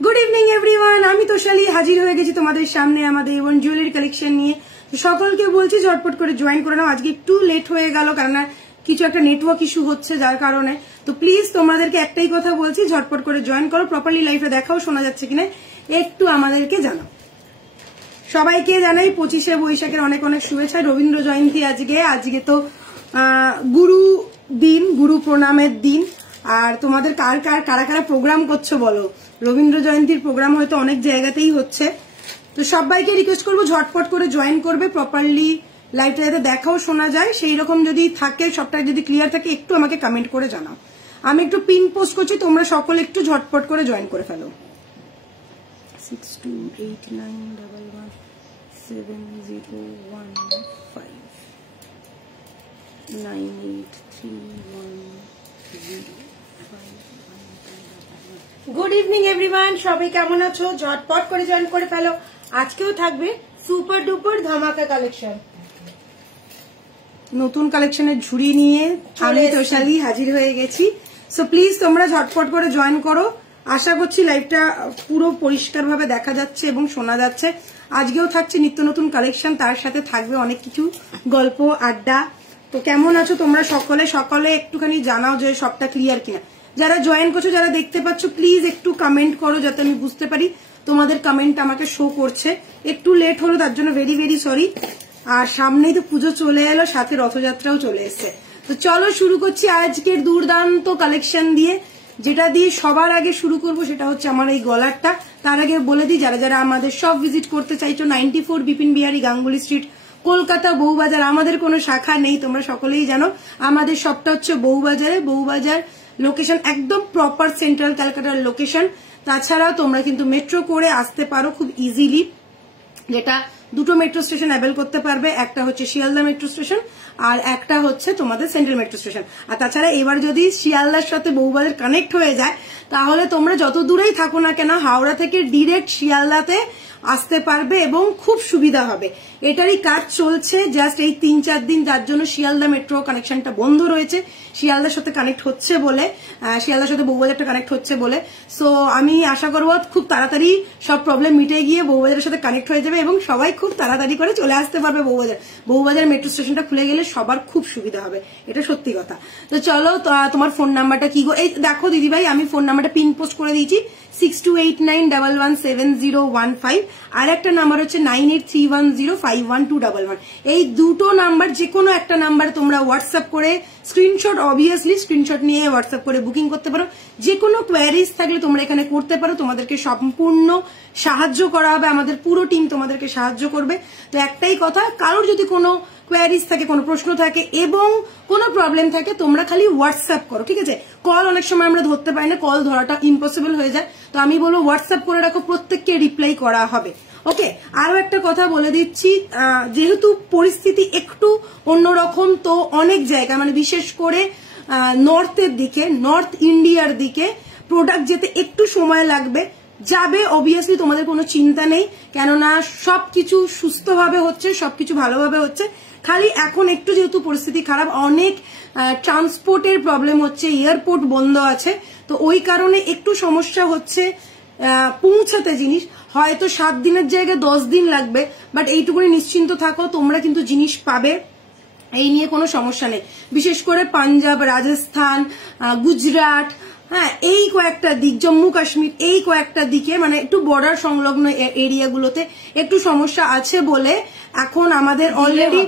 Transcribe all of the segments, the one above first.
Good evening everyone আমি তোশালি হাজির হয়ে গেছি তোমাদের সামনে আমাদের এভন জুয়েলারি কালেকশন নিয়ে। সকলকে বলছি ঝটপট করে জয়েন করে নাও। আজকে একটু লেট হয়ে গেল কারণ কিছু একটা নেটওয়ার্ক ইস্যু হচ্ছে যার কারণে। তো প্লিজ তোমাদেরকে একটাই কথা বলছি, ঝটপট করে জয়েন করো। প্রপারলি লাইভে দেখাও শোনা যাচ্ছে কিনা একটু আমাদেরকে জানাও। সবাইকে জানাই 25শে বৈশাখের অনেক অনেক শুভেচ্ছা। রবীন্দ্র জয়ন্তী আজকে তো গুরু দিন, গুরু প্রণামের দিন। আর তোমাদের কারা কারা প্রোগ্রাম করছো বলো। রবীন্দ্র জয়ন্তীর প্রোগ্রাম হয়তো অনেক জায়গাতেই হচ্ছে। তো সবাইকে রিকোয়েস্ট করবো ঝটপট করে জয়েন করবে। প্রপারলি লাইভটা যাতে দেখাও শোনা যায় সেই রকম যদি থাকে, সবটা যদি ক্লিয়ার থাকে একটু আমাকে কমেন্ট করে জানাও। আমি একটু পিন পোস্ট করছি, তোমরা সকলে একটু ঝটপট করে জয়েন করে ফেলো। 6289117015। গুড ইভিনিং এভরিওয়ান, সবাই কেমন আছো? ঝটপট করে জয়েন করে ফেলো। আজকেও থাকবে সুপার ডুপার ধামাকা কালেকশন, নতুন কালেকশনের ঝুড়ি নিয়ে আমি তোশালি হাজির হয়ে গেছি। সো প্লিজ তোমরা ঝটপট করে জয়েন করো। আশা করছি লাইভটা পুরো পরিষ্কারভাবে দেখা যাচ্ছে এবং শোনা যাচ্ছে। আজকেও থাকছে নিত্য নতুন কালেকশন, তার সাথে থাকবে অনেক কিছু গল্প আড্ডা। তো কেমন আছো তোমরা সকলে একটুখানি জানাও যে সবটা ক্লিয়ার কিনা। যারা জয়েন করছো, যারা দেখতে পাচ্ছ, প্লিজ একটু কমেন্ট করো যাতে আমি বুঝতে পারি তোমাদের কমেন্ট আমাকে শো করছে। একটু লেট হলো তার জন্য ভেরি ভেরি সরি। আর সামনেই তো পুজো চলে এলো, সাথে রথযাত্রাও চলে এসছে। তো চলো শুরু করছি আজকের দুর্দান্ত কালেকশন দিয়ে। যেটা দিয়ে সবার আগে শুরু করব সেটা হচ্ছে আমার এই গলারটা। তার আগে বলে দিই, যারা যারা আমাদের শপ ভিজিট করতে চাইছো, 94 বিপিন বিহারী গাঙ্গুলি স্ট্রিট, কলকাতা বউবাজার। আমাদের কোনো শাখা নেই, তোমরা সকলেই জানো। আমাদের শপটা হচ্ছে বউবাজারে। বউবাজার লোকেশন একদম প্রপার সেন্ট্রাল ক্যালকাটার লোকেশন। তাছাড়াও তোমরা কিন্তু মেট্রো করে আসতে পারো খুব ইজিলি, যেটা দুটো মেট্রো স্টেশন অ্যাভেল করতে পারবে। একটা হচ্ছে শিয়ালদা মেট্রো স্টেশন আর একটা হচ্ছে তোমাদের সেন্ট্রাল মেট্রো স্টেশন। আর তাছাড়া এবার যদি শিয়ালদার সাথে বউবাজার কানেক্ট হয়ে যায় তাহলে তোমরা যত দূরেই থাকো না কেন হাওড়া থেকে ডিরেক্ট শিয়ালদাতে আসতে পারবে এবং খুব সুবিধা হবে। এটারই কাজ চলছে জাস্ট এই 3-4 দিন, যার জন্য শিয়ালদা মেট্রো কানেকশনটা বন্ধ রয়েছে। শিয়ালদার সাথে কানেক্ট হচ্ছে বলে, শিয়ালদার সাথে বউবাজারটা কানেক্ট হচ্ছে বলে। সো আমি আশা করবো খুব তাড়াতাড়ি সব প্রবলেম মিটে গিয়ে বউবাজারের সাথে কানেক্ট হয়ে যাবে এবং সবাই খুব তাড়াতাড়ি করে চলে আসতে পারবে বউবাজার। বউবাজার মেট্রো স্টেশনটা খুলে গেলে সবার খুব সুবিধা হবে, এটা সত্যি কথা। তো চলো, তোমার ফোন নাম্বারটা কি গো? এই দেখো দিদিভাই, আমি ফোন নাম্বারটা পিন পোস্ট করে দিয়েছি 6289117015। আর একটা নাম্বার হচ্ছে 9831051211। এই দুটো নাম্বার, যে কোনো একটা নাম্বার তোমরা হোয়াটসঅ্যাপ করে স্ক্রিনশট, অবভিয়াসলি স্ক্রিনশট নিয়ে হোয়াটসঅ্যাপ করে বুকিং করতে পারো। যে কোনো কোয়ারিজ থাকলে তোমরা এখানে করতে পারো, তোমাদেরকে সম্পূর্ণ সাহায্য করা হবে। আমাদের পুরো টিম তোমাদেরকে সাহায্য করবে। তো একটাই কথা, কারোর যদি কোনো কোয়ারিজ থাকে, কোনো প্রশ্ন থাকে এবং কোনো প্রবলেম থাকে, তোমরা খালি হোয়াটসঅ্যাপ করো, ঠিক আছে? কল অনেক সময় আমরা ধরতে পারি না, কল ধরাটা ইম্পসিবল হয়ে যায়। তো আমি বলবো হোয়াটসঅ্যাপ করে রাখো, প্রত্যেককে রিপ্লাই করা হবে। ওকে, আরো একটা কথা বলে দিচ্ছি, যেহেতু পরিস্থিতি একটু অন্যরকম, তো অনেক জায়গা মানে বিশেষ করে নর্থের দিকে, নর্থ ইন্ডিয়ার দিকে প্রোডাক্ট যেতে একটু সময় লাগবে। যাবে, অবভিয়াসলি তোমাদের কোনো চিন্তা নেই, কেননা সবকিছু সুস্থভাবে হচ্ছে, সবকিছু ভালোভাবে হচ্ছে। খালি এখন একটু যেহেতু পরিস্থিতি খারাপ, অনেক ট্রান্সপোর্টের প্রবলেম হচ্ছে, এয়ারপোর্ট বন্ধ আছে, তো ওই কারণে একটু সমস্যা হচ্ছে পৌঁছাতে জিনিস। হয়তো 7 দিনের জায়গায় 10 দিন লাগবে, বাট এইটুকুনি নিশ্চিন্ত থাকো, তোমরা কিন্তু জিনিস পাবে, এই নিয়ে কোনো সমস্যা নেই। বিশেষ করে পাঞ্জাব, রাজস্থান, গুজরাট, হ্যাঁ, এই কয়েকটা দিক, জম্মু কাশ্মীর, এই কয়েকটা দিকে মানে একটু বর্ডার সংলগ্ন এরিয়াগুলোতে একটু সমস্যা আছে বলে এখন আমাদের অলরেডি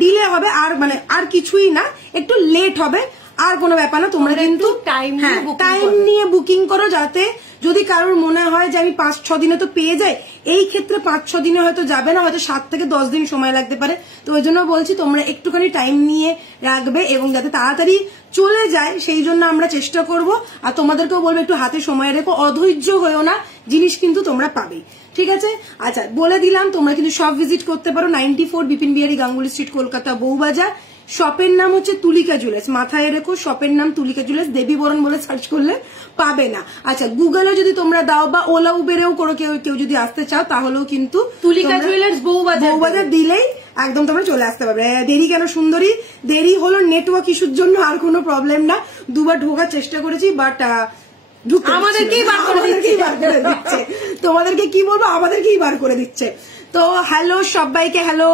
ডিলে হবে। আর মানে আর কিছুই না, একটু লেট হবে, আর কোনো ব্যাপার না। তোমরা কিন্তু টাইম নিয়ে বুকিং করো, যাতে যদি কারোর মনে হয় যে আমি 5-6 দিনে তো পেয়ে যাই, এই ক্ষেত্রে 5-6 দিনে হয়তো যাবে না, হয়তো 7 থেকে 10 দিন সময় লাগতে পারে। তো ওই জন্য বলছি তোমরা একটুখানি টাইম নিয়ে রাখবে এবং যাতে তাড়াতাড়ি চলে যায় সেই জন্য আমরা চেষ্টা করব। আর তোমাদেরকেও বলবো একটু হাতে সময় রেখো, অধৈর্য হয়েও না, জিনিস কিন্তু তোমরা পাবেই, ঠিক আছে? আচ্ছা, বলে দিলাম তোমরা কিন্তু সব ভিজিট করতে পারো 94 বিপিন বিহারী গাঙ্গুলি স্ট্রিট, কলকাতা বউবাজার। শপের নাম হচ্ছে তুলিকা জুয়েলার্স, মাথায় রেখো শপের নাম তুলিকা জুয়েলার্স। দেবী বরণ বলে সার্চ করলে পাবে না। আচ্ছা, গুগলে যদি তোমরা দাও বা ওলা উবেরেও কোনো কেউ যদি আসতে চাও তাহলেও কিন্তু তুলিকা জুয়েলার্স বউবাজার দিলেই একদম তোমরা চলে আসতে পারবে। দেরি কেন সুন্দরী? দেরি হলো নেটওয়ার্ক ইস্যুর জন্য, আর কোনো প্রবলেম না। দুবার ঢোকার চেষ্টা করেছি, বাট আমাদেরকেই বার করে দিচ্ছে, তোমাদেরকে কি বলবো, আমাদেরকেই বার করে দিচ্ছে। তো হ্যালো সবাইকে, হ্যালো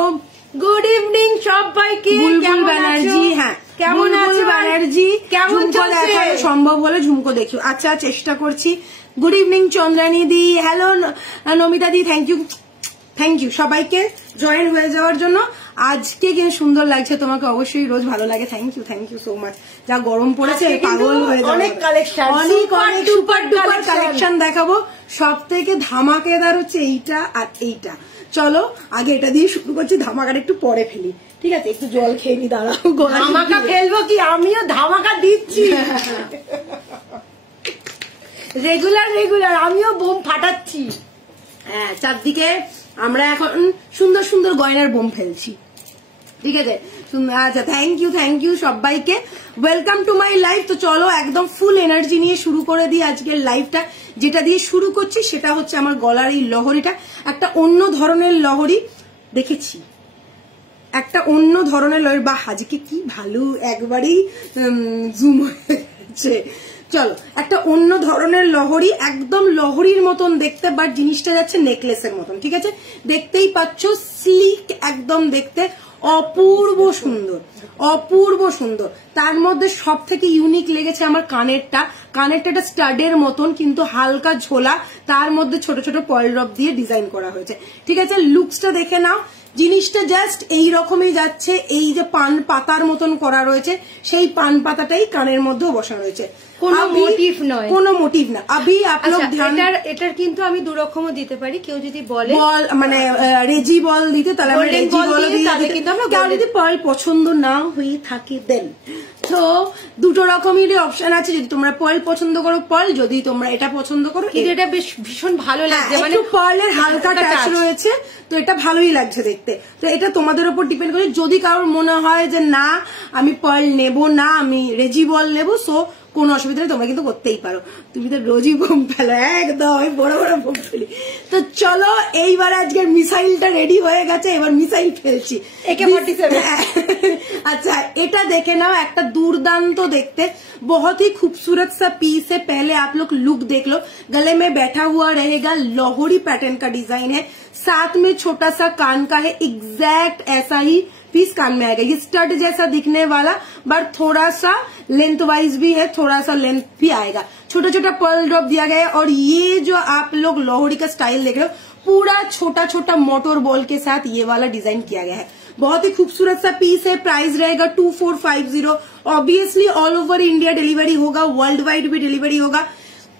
গুড ইভিনিং সবাইকে। বুলবুল ব্যানার্জি, হ্যাঁ কেমন আছো ব্যানার্জি, কেমন চলছে? সম্ভব হলে ঝুমকো দেখিও। আচ্ছা চেষ্টা করছি। Good evening Chandrani di, hello Namita di, thank you সবাইকে জয়েন হয়ে যাওয়ার জন্য। আজকে কিন্তু সুন্দর লাগছে তোমাকে, অবশ্যই রোজ ভালো লাগে। Thank you so much. যা গরম পড়েছে পাগল হয়ে যাবে। অনেক কালেকশন, অনেক সুপার ডুপার কালেকশন দেখাবো। সব থেকে ধামাকেদার হচ্ছে এইটা আর এইটা। চলো আগে এটা দিয়ে শুরু করছি, ধামাকাটা একটু পরে ফেলি, ঠিক আছে? একটু জল খেয়ে নি, দাঁড়াও। ধামাকা ফেলবো কি, আমিও ধামাকা দিচ্ছি রেগুলার আমিও বোম ফাটাচ্ছি। হ্যাঁ, চারদিকে আমরা এখন সুন্দর সুন্দর গয়নার বোম ফেলছি, ঠিক আছে? আচ্ছা থ্যাংক ইউ সবাইকে, ওয়েলকাম টু মাই লাইফ। তো চলো একদম ফুল এনার্জি নিয়ে শুরু করে দিই আজকের লাইফটা। যেটা দিয়ে শুরু করছি সেটা হচ্ছে আমার গলার এই লহরিটা, একটা অন্য ধরনের লহরি দেখেছি, একটা অন্য ধরনের লহরি। বা আজকে কি ভালো একবারই জুম হয়েছে। চলো একটা অন্য ধরনের লহরি, একদম লহরির মতন দেখতে, বাট জিনিসটা যাচ্ছে নেকলেসের মতন, ঠিক আছে? দেখতেই পাচ্ছ, স্লিক একদম দেখতে, অপূর্ব সুন্দর, অপূর্ব সুন্দর। তার মধ্যে সব থেকে ইউনিক লেগেছে আমার কানেরটা একটা স্টাডের মতন, কিন্তু হালকা ঝোলা, তার মধ্যে ছোট ছোট পয়েল ড্রপ দিয়ে ডিজাইন করা হয়েছে, ঠিক আছে? লুকসটা দেখে নাও। জিনিসটা জাস্ট এই রকমই যাচ্ছে, এই যে পান পাতার মতন করা রয়েছে, সেই পান পাতাটাই কানের মধ্যেও বসা রয়েছে, কোনো মোটিভ নয়, কোনো মোটিভ না। আবি আপলোক ধ্যান, এটার কিন্তু আমি দুরকমও দিতে পারি। কেউ যদি বলে বল মানে রেজি বল দিতে, তাহলে আমি রেজি বল দিই, কিন্তু আমরা কেউ যদি পার্ল পছন্দ না হয়ে থাকে দেন। তো দুটো রকমেরই অপশন আছে, যদি তোমরা পার্ল পছন্দ করো পার্ল, যদি তোমরা এটা পছন্দ করো এটা বেশ ভীষণ ভালো লাগছে, মানে পার্লের হালকা টাচ রয়েছে, তো এটা ভালোই লাগছে দেখতে। তো এটা তোমাদের উপর ডিপেন্ড করে, যদি কারোর মনে হয় যে না আমি পার্ল নেবো না, আমি রেজি বল নেবো, সো কোনো অসুবিধা নেই, তোমরা কিন্তু করতেই পারো। তুমি তো রোজই বোম ফেলো, একদম আমি বড় বড় বোম ফেলি। তো চলো এইবার আজকের মিসাইলটা রেডি হয়ে গেছে, এবার মিসাইল ফেলছি। আচ্ছা এটা দেখে নাও, একটা দুর্দান্ত দেখতে, बहुत ही खूबसूरत सा पीस है। पहले आप लोग लुक देख लो, गले में बैठा हुआ रहेगा, लाहौरी पैटर्न का डिजाइन है, साथ में छोटा सा कान का है, एग्जैक्ट ऐसा ही पीस कान में आएगा। ये स्टड जैसा दिखने वाला, बट थोड़ा सा लेंथ वाइज भी है, थोड़ा सा लेंथ भी आएगा। छोटा छोटा पर्ल ड्रॉप दिया गया है, और ये जो आप लोग लाहौरी का स्टाइल देख रहे हो, पूरा छोटा छोटा मोटर बॉल के साथ ये वाला डिजाइन किया गया है। बहुत ही खूबसूरत सा पीस है। प्राइस रहेगा 2450। Obviously all over India delivery होगा, वर्ल्ड वाइड भी डिलीवरी होगा,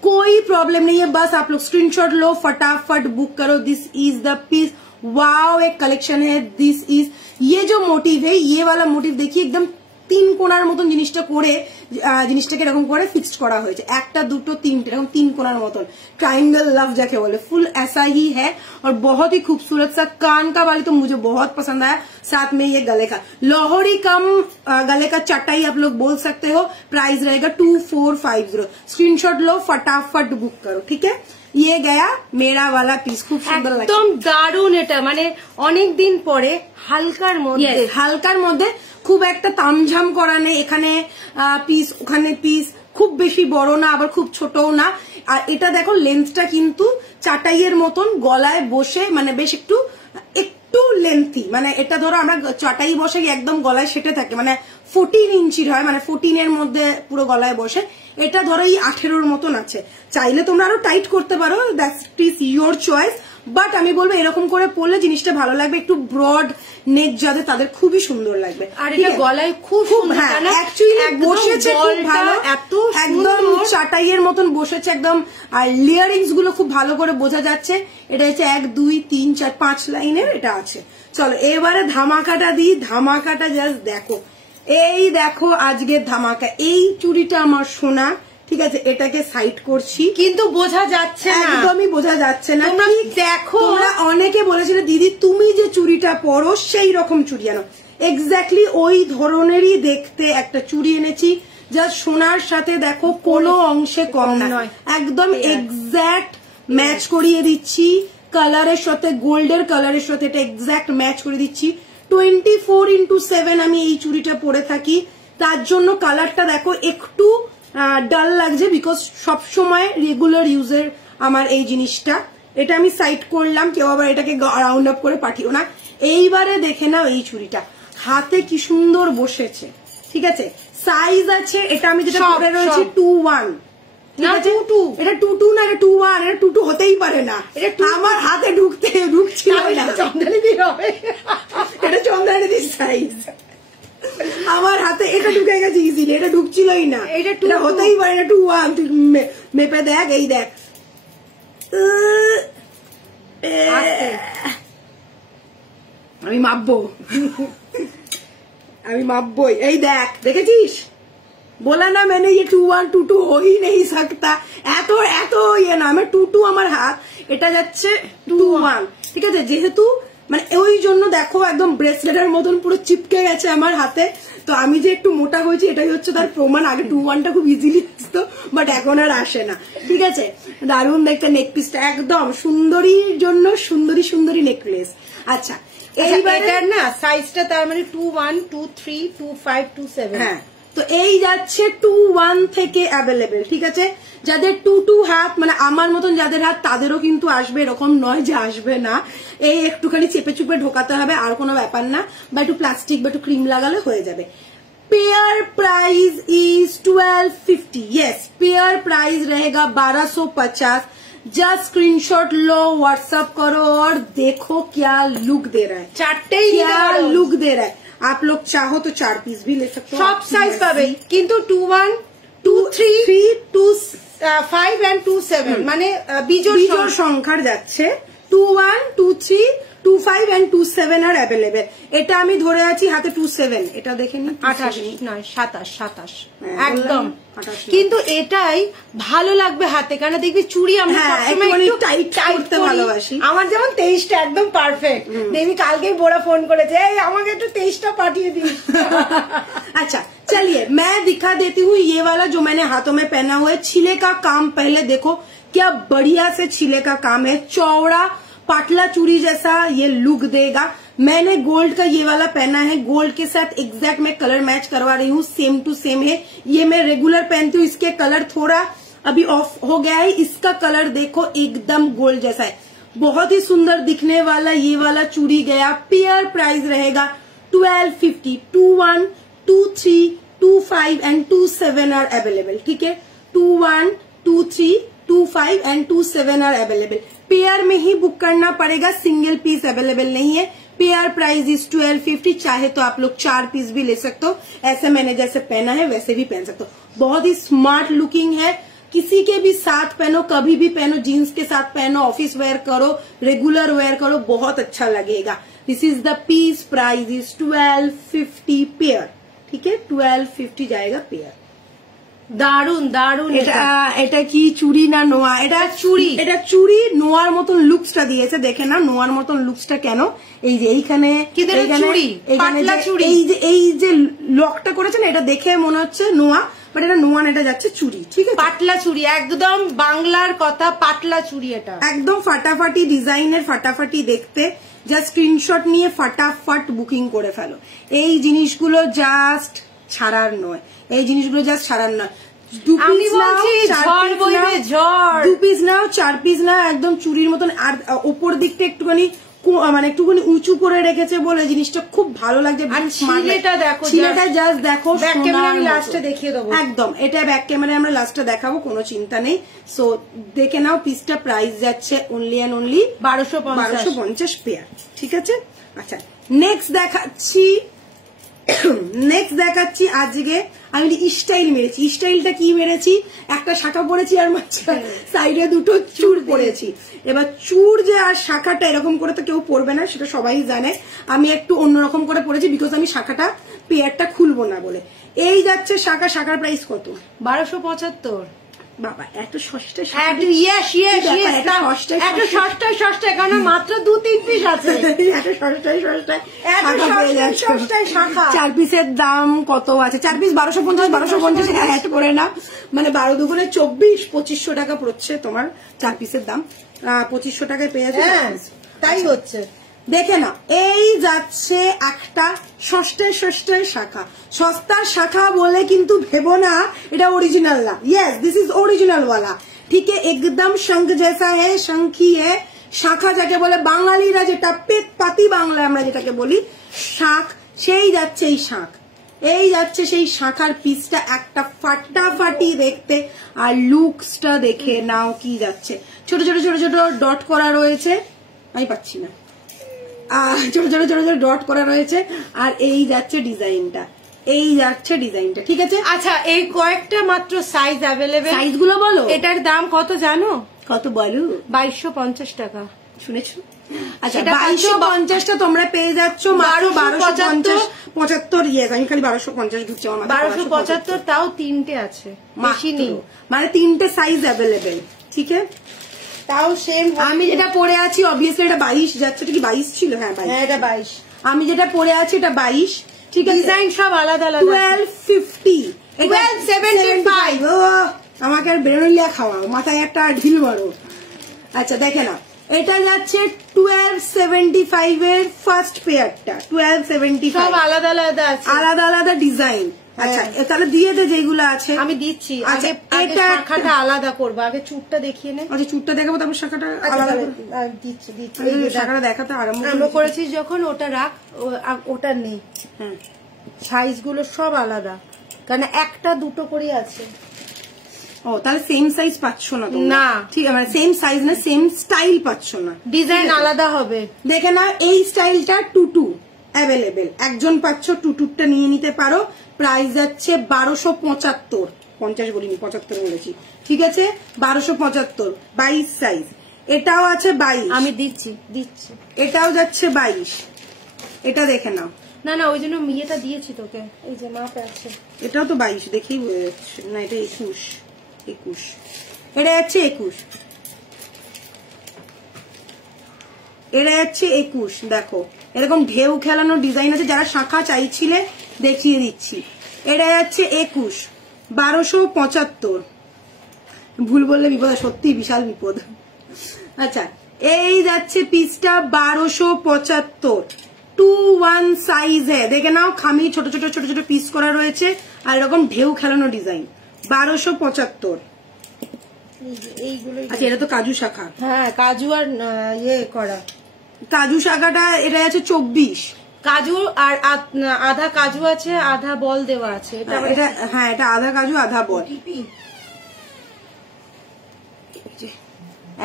कोई प्रॉब्लम नहीं है। बस आप लोग स्क्रीनशॉट लो, फटाफट बुक करो। This is the piece, wow एक कलेक्शन है। दिस इज, ये जो मोटिव है, ये वाला मोटिव देखिए, एकदम तीन कोनार मतन জিনিসটাকে এরকম করে ফিক্সড করা হয়েছে, একটা দুটো তিনটে এরকম তিন কোনার মতন, ट्रायंगल लव जाके बोले, फुल ऐसा ही है। और बहुत ही खूबसूरत सा कान का वाली तो मुझे बहुत पसंद आया। साथ में ये गले का लाहौरी कम गले का चटाई आप लोग बोल सकते हो। प्राइस रहेगा 2450। स्क्रीनशॉट लो, फटाफट बुक करो, ठीक है? ये गया मेरा वाला पीस, खूब सुंदर लगता है, एकदम दारुण। এটা মানে অনেক দিন পরে হালকার মধ্যে খুব একটা তামঝাম করা নেই। এখানে পিস, ওখানে পিস, খুব বেশি বড় না আবার খুব ছোটও না। আর এটা দেখো লেন্থটা কিন্তু চাটাইয়ের মতন গলায় বসে, মানে বেশ একটু লেন্থি, মানে এটা ধরো আমরা চাটাই বসে একদম গলায় সেটে থাকে, মানে 14 ইঞ্চির হয়, মানে 14 মধ্যে পুরো গলায় বসে। এটা ধরো এই 18 মতন আছে, চাইলে তোমরা আরো টাইট করতে পারো, that's is your choice. But আমি বলবো এরকম করে পরলে জিনিসটা ভালো লাগবে, একটু ব্রড নেক যাদের তাদের খুবই সুন্দর লাগবে। আর এটা গলায় খুব অ্যাকচুয়ালি বসেছে খুব ভালো, একদম চাটাইয়ের মতন বসেছে একদম। আর লিয়ারিংস গুলো খুব ভালো করে বোঝা যাচ্ছে। এটা হচ্ছে 1 2 3 4 5 লাইনের এটা আছে। চলো এবারে ধামাকাটা দিই, ধামাকাটা জাস্ট দেখো, এই দেখো আজকের ধামাকা। এই চুড়িটা আমার সোনা, ঠিক আছে? এটাকে সাইড করছি, কিন্তু বোঝা যাচ্ছে না, একদমই বোঝা যাচ্ছে না। তোমরা দেখো, তোমরা অনেকে বলেছিলে দিদি তুমি যে চুড়িটা পরো সেই রকম চুড়ি আনো, এক্স্যাক্টলি ওই ধরনেরই দেখতে একটা চুড়ি এনেছি, যা সোনার সাথে দেখো কোনো অংশে কম নয়, একদম এক্স্যাক্ট ম্যাচ করিয়ে দিচ্ছি কালারের সাথে, গোল্ডের কালারের সাথে এটা এক্স্যাক্ট ম্যাচ করে দিচ্ছি। 24x7 আমি এই চুড়িটা পরে থাকি, তার জন্য কালারটা দেখো একটু ডাল লাগছে বিকজ সবসময় রেগুলার ইউজের আমার এই জিনিসটা। এটা আমি সাইড করলাম, কেউ আবার এটাকে রাউন্ড আপ করে পাঠিও না। এইবারে দেখে নাও এই চুড়িটা হাতে কি সুন্দর বসেছে, ঠিক আছে। সাইজ আছে, এটা আমি যেটা পরে রয়েছে 2-1, না 2-2, এটা 2-2 না, এটা 2-1, এটা 2-2 হতেই পারে না, এটা আমার হাতে ঢুকছিল না। চন্দ্রানী হবে, এটা চন্দ্রানীদির সাইজ, আমার হাতে এটা ঢুকে গেছে ইজিলি, এটা ঢুকছিলই না, এটা হতেই পারে না 2-1। তুই মেপে দেখ, এই দেখ, আমি মাপবো, আমি মাপবই, এই দেখ, দেখেছিস, बोला ना मैंने ये 2-1 2-2 हो ही नहीं सकता, এত এত ইয়ে না, আমার 2-2 আমার হাত, এটা যাচ্ছে 2-1, ঠিক আছে। যেহেতু মানে ওই জন্য দেখো একদম ব্রেসলেটের মতন পুরো চিপকে গেছে আমার হাতে। তো আমি যে একটু মোটা হয়েছি এটাই হচ্ছে তার প্রমাণ। আগে 2-1টা খুব ইজিলি আসতো, বাট এখন আর আসে না, ঠিক আছে। দারুণ দেখতে নেক পিসটা, একদম সুন্দরীর জন্য সুন্দরী সুন্দরী নেকলেস। আচ্ছা, এইবার না সাইজটা তার মানে 2-1 2-3 2-5 2-7, হ্যাঁ। তো এই যাচ্ছে 2-1 থেকে অ্যাভেলেবেল, ঠিক আছে। যাদের 2-2 হাত মানে আমার মতন যাদের হাত তাদেরও কিন্তু আসবে, এরকম নয় যে আসবে না। এই একটুখানি চেপে চুপে ঢোকাতে হবে, আর কোনো ব্যাপার না, বা একটু প্লাস্টিক বা একটু ক্রিম লাগালে হয়ে যাবে। Pair price is 1250, yes pair price रहेगा 1250। जस्ट स्क्रीनशॉट लो, व्हाट्सएप करो और देखो क्या लुक दे रहा है, चारटे क्या लुक दे रहा है। आप लोग चाहो तो 4 पीस भी ले सकते हो, सब साइज पाবে, কিন্তু 2-1 2-3 2-5 and 2-7 মানে বিজোড় সংখ্যার যাচ্ছে। 2-1 2-3 2-5 and 2-7 আর অ্যাভেলেবেল। এটা আমি ধরে আছি হাতে 2-7, এটা দেখে নি 28 নয় 27 একদম। কিন্তু এটাই ভালো লাগবে হাতে, কারণ দেখবি চুড়ি আমরা সবসময় একটু টাইট করতে ভালোবাসি। আমার যেমন 23টা একদম পারফেক্ট, দেবী কালকেই বোরা ফোন করেছে, এই আমাকে একটু 23টা পাঠিয়ে দিস। अच्छा चलिए मैं दिखा देती हूँ ये वाला जो मैंने हाथों में पहना हुआ है। छिले का काम पहले देखो, क्या बढ़िया से छिले का काम है, चौड़ा पाटला चूड़ी जैसा ये लुक देगा। मैंने गोल्ड का ये वाला पहना है, गोल्ड के साथ एग्जैक्ट मैं कलर मैच करवा रही हूँ, सेम टू सेम है। ये मैं रेगुलर पहनती हूँ, इसके कलर थोड़ा अभी ऑफ हो गया है, इसका कलर देखो एकदम गोल्ड जैसा है, बहुत ही सुंदर दिखने वाला ये वाला चूड़ी गया। पेयर प्राइस रहेगा 1250। 2-1 2-3 2-5 and 2-7 आर अवेलेबल, ठीक है। 2-1 2-3 2-5 and 2-7 आर अवेलेबल। पेयर में ही बुक करना पड़ेगा, सिंगल पीस अवेलेबल नहीं है। पेयर प्राइस इज 1250, चाहे तो आप लोग 4 पीस भी ले सकते हो, ऐसे मैंने जैसे पहना है वैसे भी पहन सकते हो। बहुत ही स्मार्ट लुकिंग है, किसी के भी साथ पहनो, कभी भी पहनो, जीन्स के साथ पहनो, ऑफिस वेयर करो, रेगुलर वेयर करो, बहुत अच्छा लगेगा। This is the piece, price is 1250 pair, ठीक है। 1250 जाएगा पेयर। দারুন দারুন। এটা কি চুড়ি না নোয়া? এটা চুড়ি, এটা চুড়ি। নোয়ার মতন লুকসটা দিয়েছে, দেখে না নোয়ার মতন লুকসটা কেন। এই যে এইখানে এই যে লকটা করেছে না, এটা দেখে মনে হচ্ছে নোয়া, বাট এটা নোয়া না, এটা যাচ্ছে চুড়ি, ঠিক আছে। পাতলা চুড়ি, একদম বাংলার কথা, পাতলা চুড়ি, এটা একদম ফাটাফাটি ডিজাইনের, ফাটাফাটি দেখতে। যা স্ক্রিনশট নিয়ে ফাটাফাট বুকিং করে ফেলো। এই জিনিসগুলো জাস্ট ছাড়ার নয়, এই জিনিসগুলো জাস্ট ছাড়ার নয়। 2 পিস নাও 4 পিস নাও, একদম চুরির মতন। আর ওপর দিকটা একটুখানি মানে একটুখানি উঁচু করে রেখেছে বলে জিনিসটা খুব ভালো লাগছে। ছিলেটা জাস্ট দেখো, লাস্টে দেখিয়ে দেবো একদম। এটা ব্যাক ক্যামেরায় আমরা লাস্টে দেখাবো, কোনো চিন্তা নেই। সো দেখে নাও, পিসটা প্রাইস যাচ্ছে অনলি অ্যান্ড অনলি 1250 পেয়ার, ঠিক আছে। আচ্ছা নেক্সট দেখাচ্ছি আজকে আমি স্টাইল মেরেছি। স্টাইলটা কি মেরেছি, একটা শাখা পরেছি আর সাইডে দুটো চুড় পরেছি। এবার চুড় যে আর শাখাটা এরকম করে তো কেউ পরবে না, সেটা সবাই জানে। আমি একটু অন্যরকম করে পরেছি, বিকজ আমি শাখাটা পেয়ারটা খুলবো না বলে। এই যাচ্ছে শাখা, শাখার প্রাইস কত? 1275। বাবা এত সস্তা, সস্তায় কারণ মাত্র 2-3 পিস আছে। এত সস্তায় শাখা। 4 পিসের দাম কত আছে? 4 পিস 1250 অ্যাড করে না, মানে 12 দুগুণে 24, 2500 টাকা পড়ছে তোমার 4 পিসের দাম। 2500 টাকায় পেয়ে যাচ্ছে। তাই হচ্ছে। দেখে না, এই যাচ্ছে একটা ষষ্ঠের শাখা। সস্তার শাখা বলে কিন্তু ভেবো না এটা ओरिजिनल ना। यस, दिस इज ओरिजिनल वाला। ठीक है, एकदम शंख जैसा है, शंखी है। শাখা যাকে বলে বাঙালিরা যেটা পেট পাতি বাংলা আমরা যেটাকে বলি শাখ, সেই যাচ্ছে এই শাখ। এই যাচ্ছে সেই শাখার পিসটা একটা ফাটাফাটি দেখতে। আর লুকসটা দেখে নাও কি যাচ্ছে, ছোট ছোট ছোট ছোট ডট করা রয়েছে, আমি পাচ্ছি না, ছোট ছোট ছোট ছোট ডট করা রয়েছে। আর এই যাচ্ছে ডিজাইনটা, এই যাচ্ছে ডিজাইনটা। ঠিক আছে, আচ্ছা এই কয়েকটা মাত্র সাইজ অ্যাভেলেবেল, সাইজ গুলো বলো। এটার দাম কত জানো? কত বলো? 2250 টাকা। শুনেছো? আচ্ছা 2250টা তোমরা পেয়ে যাচ্ছ মাত্র 1250 ইয়েস, আমি খালি 1250 ঘুরছি আমার মাথায়। 1275 তাও তিনটে আছে, বেশি নেই, মানে তিনটে সাইজ অ্যাভেলেবেল। ঠিক আছে, তাও সেম। আমি যেটা পরে আছি অবভিয়াসলি এটা 22 যাচ্ছে। এটা কি 22 ছিল? হ্যাঁ 22, এটা 22। আমি যেটা পরে আছি এটা 22। ঠিক আছে, ডিজাইন সব আলাদা আলাদা। 1250, 1275। ও আমাকে আর বেরোনিয়া খাওয়াও, মাথায় একটা ঢিল মারো। আচ্ছা দেখে না, এটা যাচ্ছে 1275 এর ফার্স্ট পেয়ারটা। 1275 সব আলাদা আলাদা আছে, আলাদা আলাদা ডিজাইন। আচ্ছা তাহলে দিয়ে দে যেগুলো আছে, আমি দিচ্ছি। আচ্ছা এটা শাখাটা আলাদা করবো, আগে চুটটা দেখিয়ে নে। আচ্ছা চুটটা দেখাবো, তারপর শাখাটা আলাদা দিচ্ছি। শাখাটা দেখাতে আরম্ভ করেছিস যখন, ওটা রাখ, ওটা নেই। হ্যাঁ, সাইজ গুলো সব আলাদা, কারণ একটা দুটো করে আছে। ও তাহলে সেম সাইজ পাচ্ছ না তোমরা? না, ঠিক আছে, মানে সেম সাইজ না, সেম স্টাইল পাচ্ছ না, ডিজাইন আলাদা হবে। দেখে না, এই স্টাইলটা 22 অ্যাভেলেবেল, একজন পাচ্ছ 22টা নিয়ে নিতে পারো। প্রাইস যাচ্ছে 1275, 50 বলিনি 75 বলেছি। ঠিক আছে, 1275, 22 সাইজ। এটাও আছে 22, আমি দিচ্ছি। এটাও যাচ্ছে 22, এটা দেখে নাও। না না, ওই জন্য ইয়েটা দিয়েছি তোকে, এই যে মাপ আছে। এটাও তো 22 দেখেই বোঝা যাচ্ছে। না এটা 21, এটা যাচ্ছে 21, এটা যাচ্ছে 21। দেখো এরকম ঢেউ খেলানো ডিজাইন আছে, যারা শাখা চাইছিলে দেখিয়ে দিচ্ছি। এটা যাচ্ছে 21, 1275। ভুল বললে বিপদ, সত্যি বিশাল বিপদ। আচ্ছা এই যাচ্ছে পিসটা 1275, 2-1 সাইজ হ্যাঁ, দেখে নাও, খামি ছোট ছোট ছোট ছোট পিস করা রয়েছে। আর এরকম ঢেউ খেলানো ডিজাইন, 1275। এইগুলো আচ্ছা এটা তো কাজু শাখা। হ্যাঁ, কাজু আর ইয়ে করা। কাজু শাখাটা এটা আছে 24, কাজু আর আধা কাজু আছে, আধা বল দেওয়া আছে। হ্যাঁ এটা আধা কাজু আধা বল।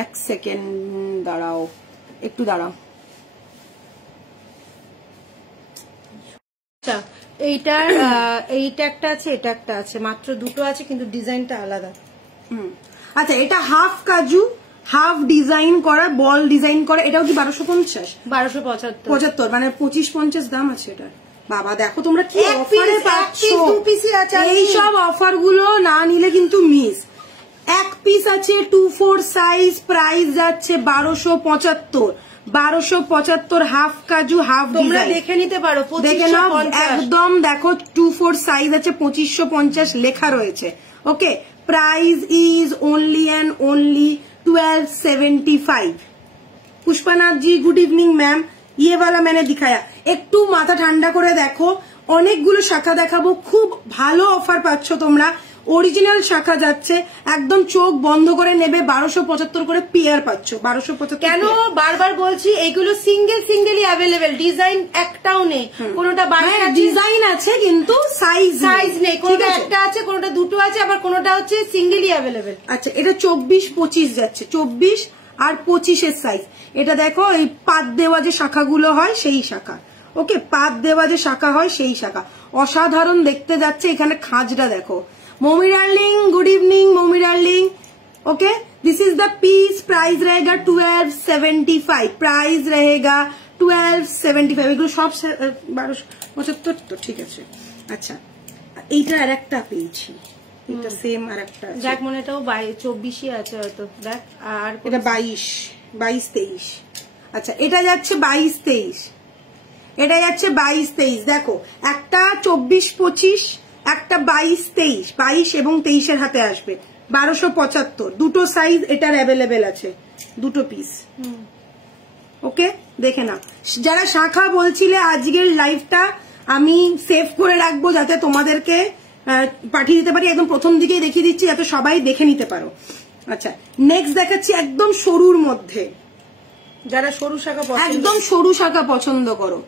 এক সেকেন্ড দাঁড়াও, একটু দাঁড়াও। এইটা একটা আছে, এটা একটা আছে, মাত্র দুটো আছে, কিন্তু ডিজাইনটা আলাদা। আচ্ছা এটা হাফ কাজু হাফ ডিজাইন করা, বল ডিজাইন করা, এটাও কি 1250? 1275, মানে 25-50 দাম আছে এটা। বাবা দেখো তোমরা কি অফারে পাচ্ছ, এইসব অফার গুলো না নিলে কিন্তু মিস। এক পিস আছে 2-4 সাইজ, প্রাইস যাচ্ছে 1275, 1275 হাফ কাজু হাফ ডিজাইন। দেখে নিতে পারো, দেখে নাও একদম। দেখো 2-4 সাইজ আছে, 2550 লেখা রয়েছে। Okay, price is only and only 1275। Pushpanath ji good evening ma'am, ये वाला मैंने दिखाया। একটু মাথা ঠান্ডা করে দেখো, অনেকগুলো শাখা দেখাবো, খুব ভালো অফার পাচ্ছ তোমরা। অরিজিনাল শাখা যাচ্ছে, একদম চোখ বন্ধ করে নেবে। 1275 করে পেয়ার পাচ্ছ। 1275 কেন বারবার বলছি, এইগুলো সিঙ্গেলই অ্যাভেলেবেল, ডিজাইন একটাও নেই। কোনোটা বাইরে ডিজাইন আছে কিন্তু সাইজ নেই, কোনোটা একটা আছে, কোনোটা দুটো আছে, আবার কোনোটা হচ্ছে সিঙ্গেলই অ্যাভেলেবেল। আচ্ছা এটা 24-25 যাচ্ছে, 24 আর 25 সাইজ। এটা দেখো এই পাত দেওয়া যে শাখাগুলো হয় সেই শাখা। ওকে, পাত দেওয়া যে শাখা হয় সেই শাখা, অসাধারণ দেখতে যাচ্ছে। এখানে খাঁজটা দেখো। Mommy darling good evening mommy darling. Okay, this is the piece, price रहेगा 1275, प्राइस रहेगा 1275। এগুলো সব 1275 তো ঠিক আছে। আচ্ছা এইটা আরেকটা পেয়েছি, এটা সেম আরেকটা দেখ, মনে এটাও 24ই আছে হয়তো। দেখ, আর এটা 22-23। আচ্ছা এটা যাচ্ছে 22-23, এটা যাচ্ছে 22-23। দেখো একটা 24-25, একটা 22-23, 22 এবং 23 এর হাতে আসবে। 1275, দুটো সাইজ এটার অ্যাভেলেবেল আছে, দুটো পিস। ওকে। দেখে নাও। যারা শাখা বলছিলে আজকের লাইভটা আমি সেভ করে রাখবো যাতে তোমাদেরকে পাঠিয়ে দিতে পারি, একদম প্রথম দিকেই দেখিয়ে দিচ্ছি যাতে সবাই দেখে নিতে পারো। আচ্ছা নেক্সট দেখাচ্ছি একদম সরুর মধ্যে, যারা সরু শাখা একদম সরু শাখা পছন্দ করো।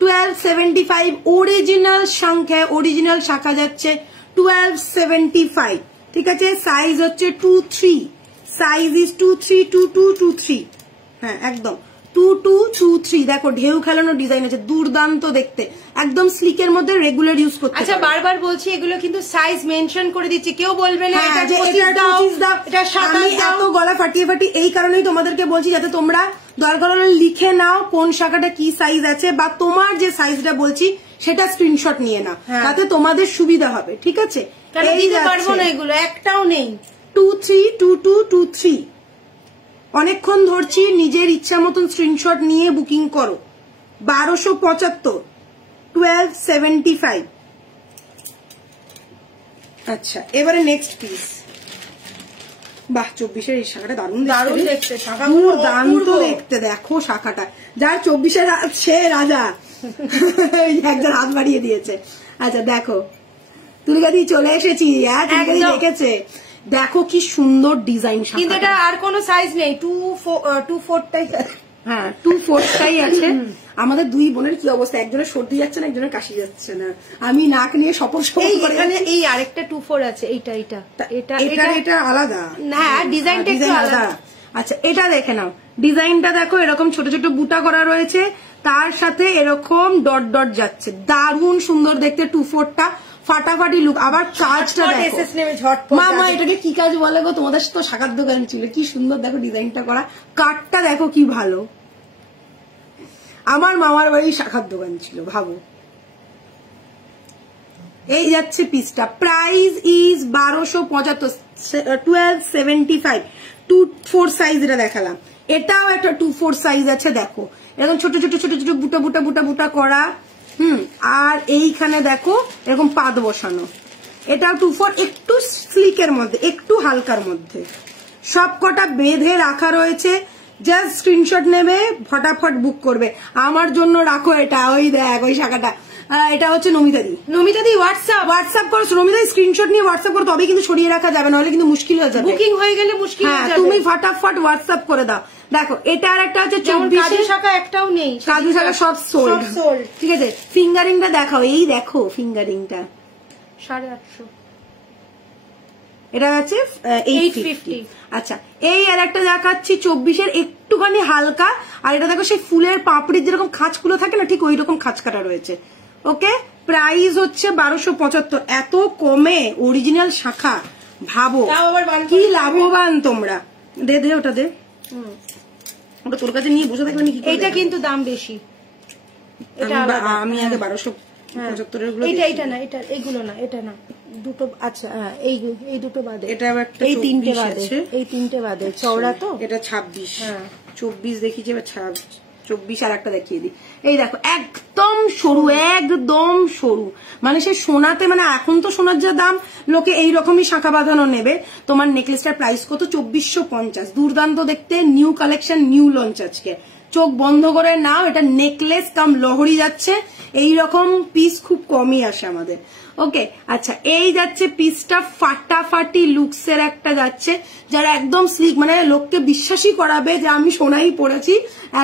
1275 অরিজিনাল সংখ্যা, অরিজিনাল শাখা যাচ্ছে 1275, ঠিক আছে। সাইজ হচ্ছে 23, সাইজ ইজ 232223, হ্যাঁ একদম 2223। দেখো ঢেউ খেলানো ডিজাইন আছে, দুর্দান্ত দেখতে, একদম স্লিকের মধ্যে রেগুলার ইউজ করতে। আচ্ছা বারবার বলছি এগুলো কিন্তু সাইজ মেনশন করে দিচ্ছি, কেউ বলবে না এটা 25 দাও এটা 27 দাও। এত গলা ফাটিয়ে ফাটিয়ে এই কারণেই তোমাদেরকে বলছি যাতে তোমরা দরকার হলে লিখে নাও কোন শাখাটা কি সাইজ আছে, বা তোমার যে সাইজটা বলছি সেটা স্ক্রিনশট নিয়ে নাও, তাতে তোমাদের সুবিধা হবে, ঠিক আছে। দিতে পারবো না এগুলো, একটাও নেই। 232223 অনেকক্ষণ ধরছি, নিজের ইচ্ছা মতন স্ক্রিনশট নিয়ে বুকিং করো। 1275 1275। আচ্ছা এবারে নেক্সট পিস। বাহ 24-এর এই শাখাটা দারুণ দেখতে, দারুণ দেখতে। দেখো শাখাটা, যার 24-এর সে রাজা, একজন হাত বাড়িয়ে দিয়েছে। আচ্ছা দেখো তুলিকাদি চলে এসেছি, তুলিকাদি দেখেছে, দেখো কি সুন্দর ডিজাইন। কিন্তু এটা আর কোনো সাইজ নেই, 24টাই, হ্যাঁ 24টাই আছে। আমাদের দুই বোনের কি অবস্থা, একজনের সর্দি যাচ্ছে না, একজনের কাশি যাচ্ছে না, আমি নাক নিয়ে সপর এখানে এই আরেকটা 24 আছে, এটা আলাদা, হ্যাঁ ডিজাইনটা একটু আলাদা। আচ্ছা এটা দেখে নাও, ডিজাইনটা দেখো, এরকম ছোট ছোট বুটা করা রয়েছে, তার সাথে এরকম ডট ডট যাচ্ছে, দারুণ সুন্দর দেখতে। 24টা ফাটাফাটি লুক, আবার কাজটা দেখো মা, এটাকে কি কাজ বলে গো, তোমাদের তো শাখার দোকান ছিল, কি সুন্দর দেখো ডিজাইনটা করা, কাঠটা দেখো কি ভালো। আমার মামার বাড়ি শাখার দোকান ছিল, ভাবো। এই যাচ্ছে পিসটা, প্রাইস ইজ 1275, 1275। 24 সাইজ এটা দেখালাম, এটাও একটা 24 সাইজ আছে। দেখো এরকম ছোট ছোট ছোট ছোট বুটা বুটা বুটা বুটা করা, আর এইখানে দেখো এরকম পাত বসানো, এটাও 24, একটু স্লিকের মধ্যে, একটু হালকার মধ্যে, সব কটা বেঁধে রাখা রয়েছে। জাস্ট স্ক্রিনশট নেবে, ফটাফট বুক করবে। আমার জন্য রাখো এটা, ওই দেখ ওই শাখাটা, এটা হচ্ছে নমিতাদি হোয়াটসঅ্যাপ করো, নমিতাদি স্ক্রিনশট নিয়ে হোয়াটসঅ্যাপ করো, তবে কিন্তু সরিয়ে রাখা যাবে, নাহলে কিন্তু মুশকিল হয়ে যাবে, বুকিং হয়ে গেলে মুশকিল হয়ে যাবে। তুমি ফটাফট হোয়াটসঅ্যাপ করে দাও। দেখো এটা আর একটা হচ্ছে 24 শাখা, একটাও নেই কাজু শাখা, সব সোল্ড, ঠিক আছে। ফিঙ্গারিংটা দেখাও, এই দেখো ফিঙ্গারিংটা 850, এটা হচ্ছে 850। আচ্ছা এই আর একটা দেখাচ্ছি 24-এর, একটুখানি হালকা, আর এটা দেখো সেই ফুলের পাপড়ির যেরকম খাঁচগুলো থাকে না, ঠিক ওই রকম খাঁচ কাটা রয়েছে। ওকে প্রাইস হচ্ছে 1275। এত কমে অরিজিনাল শাখা, ভাবো কি লাভবান তোমরা। দে দে ওটা দে, ওটা তোর কাছে নিয়ে বসে থাকলে আমি কি করব। এটা কিন্তু দাম বেশি, আমি আগে 1275 গুলো, এটা না, এটা এগুলো না, এটা না, দুটো। আচ্ছা এই দুটো বাদে, এটা আবার একটা, এই তিনটে বাদে, এই তিনটে বাদে চওড়া তো, এটা 26, 24 দেখিয়েছে, 24 আর একটা দেখিয়ে দিই। এই দেখো একদম সরু, একদম সরু, মানে সে সোনাতে, মানে এখন তো সোনার যা দাম, লোকে এইরকমই শাখা বাঁধানো নেবে। তোমার নেকলেসটার প্রাইস কত? 2450। দুর্দান্ত দেখতে, নিউ কালেকশন, নিউ লঞ্চ আজকে, চোখ বন্ধ করে নাও। এটা নেকলেস কাম লহরি যাচ্ছে, এইরকম পিস খুব কমই আসে আমাদের। ওকে আচ্ছা এই যাচ্ছে পিসটা, ফাটাফাটি লুকসের একটা যাচ্ছে, যারা একদম স্লিক, মানে লোককে বিশ্বাসই করাবে যে আমি সোনাই পড়েছি,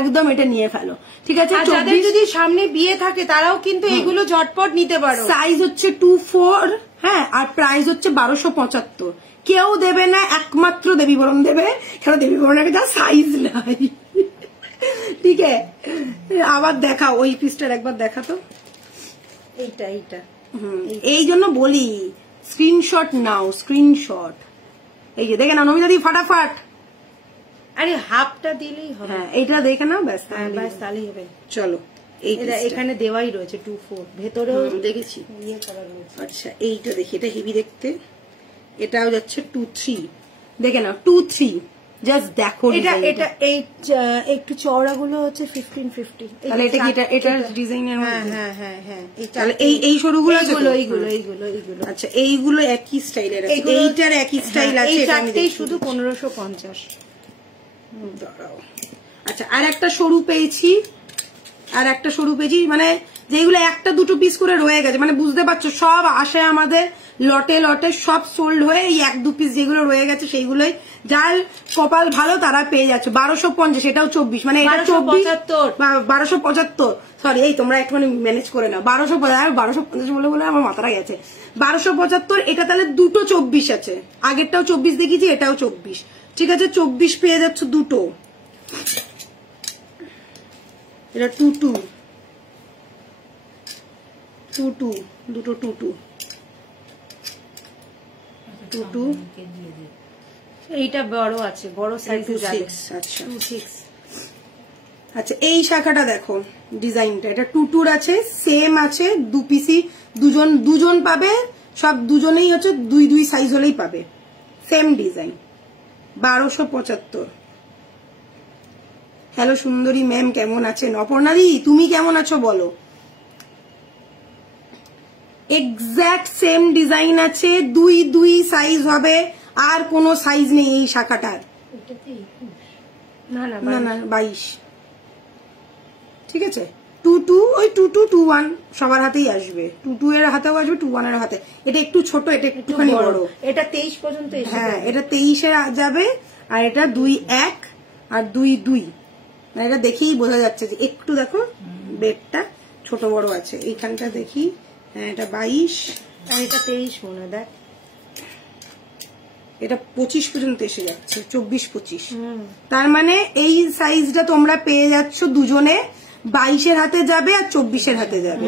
একদম এটা নিয়ে ফেলো, ঠিক আছে। যাদের যদি সামনে বিয়ে থাকে তারাও কিন্তু এগুলো ঝটপট নিতে পারো। সাইজ হচ্ছে 24, হ্যাঁ, আর প্রাইস হচ্ছে 1275। কেউ দেবে না, একমাত্র দেবী বরণ দেবে, কেন দেবী বরণের যা সাইজ নাই, ঠিক আছে। আবার দেখা ওই পিসটার, একবার দেখা তো, এইটা এই জন্য বলি স্ক্রিনশট নাও, স্ক্রিনশট। এই যে দেখে নাও নমিতাদি, ফাটাফাট। আরে হাফটা দিলেই হবে, হ্যাঁ এইটা দেখে নাও, ব্যাস তাহলেই হবে। চলো এখানে দেওয়াই রয়েছে 24, ভেতরেও দেখেছি ইয়ে করা রয়েছে। আচ্ছা এইটা দেখি, এটা হেভি দেখতে, এটাও যাচ্ছে 23, দেখে নাও 23, জাস্ট দেখো। এটা এই একটু চওড়া গুলো হচ্ছে 1550, তাহলে এটা কি, এটা ডিজাইনের মধ্যে? হ্যাঁ তাহলে এই সরুগুলো আছে, এইগুলো আচ্ছা এইগুলো একই স্টাইলের আছে, এইটার একই স্টাইল আছে, এই চারটেই শুধু 1550। দাঁড়াও, আচ্ছা, আর একটা সরু পেয়েছি, মানে যেগুলো একটা দুটো পিস করে রয়ে গেছে, মানে বুঝতে পারছো সব আসে আমাদের লটে লটে, সব সোল্ড হয়ে এই এক দু পিস যেগুলো রয়ে গেছে সেইগুলোই, যার কপাল ভালো তারা পেয়ে যাচ্ছে। 1250, এটাও 24, মানে এটা 1275, সরি এই তোমরা একটুখানি ম্যানেজ করে নাও। 1250 বলে আমার মাথাটা গেছে। 1275, এটা তাহলে দুটো 24 আছে, আগেরটাও 24 দেখিয়েছি, এটাও 24, ঠিক আছে 24 পেয়ে যাচ্ছে দুটো। এটা 22, দুটো 22, এইটা বড় আছে, বড় সাইজ। আচ্ছা 26। আচ্ছা এই শাখাটা দেখো ডিজাইনটা, এটা 22 আছে, সেম আছে, দু পিসি, দুজন পাবে, সব দুজনেই হচ্ছে দুই সাইজ হলেই পাবে, সেম ডিজাইন। 1275। হ্যালো সুন্দরী ম্যাম, কেমন আছেন? অপর্ণাদি তুমি কেমন আছো বলো? এক্সাক্ট সেম ডিজাইন আছে, দুই সাইজ হবে, আর কোনো সাইজ নেই এই শাখাটার। না 22, ঠিক আছে 22, ওই 22, 21 সবার হাতেই আসবে, 22 এর হাতেও আসবে, 21 এর হাতে। এটা একটু ছোট, এটা একটুখানি বড়, এটা 23 পর্যন্ত। হ্যাঁ এটা 23 এ যাবে, আর এটা 2-1 আর 2-2, মানে এটা দেখেই বোঝা যাচ্ছে যে একটু দেখো বেডটা ছোট বড় আছে। এইখানটা দেখি, হ্যাঁ এটা 22 আর এটা 23 মনে দেখ, এটা 25 পর্যন্ত এসে যাচ্ছে, 24-25। তার মানে এই সাইজটা তোমরা পেয়ে যাচ্ছ দুজনে, 22 এর হাতে যাবে আর 24 এর হাতে যাবে,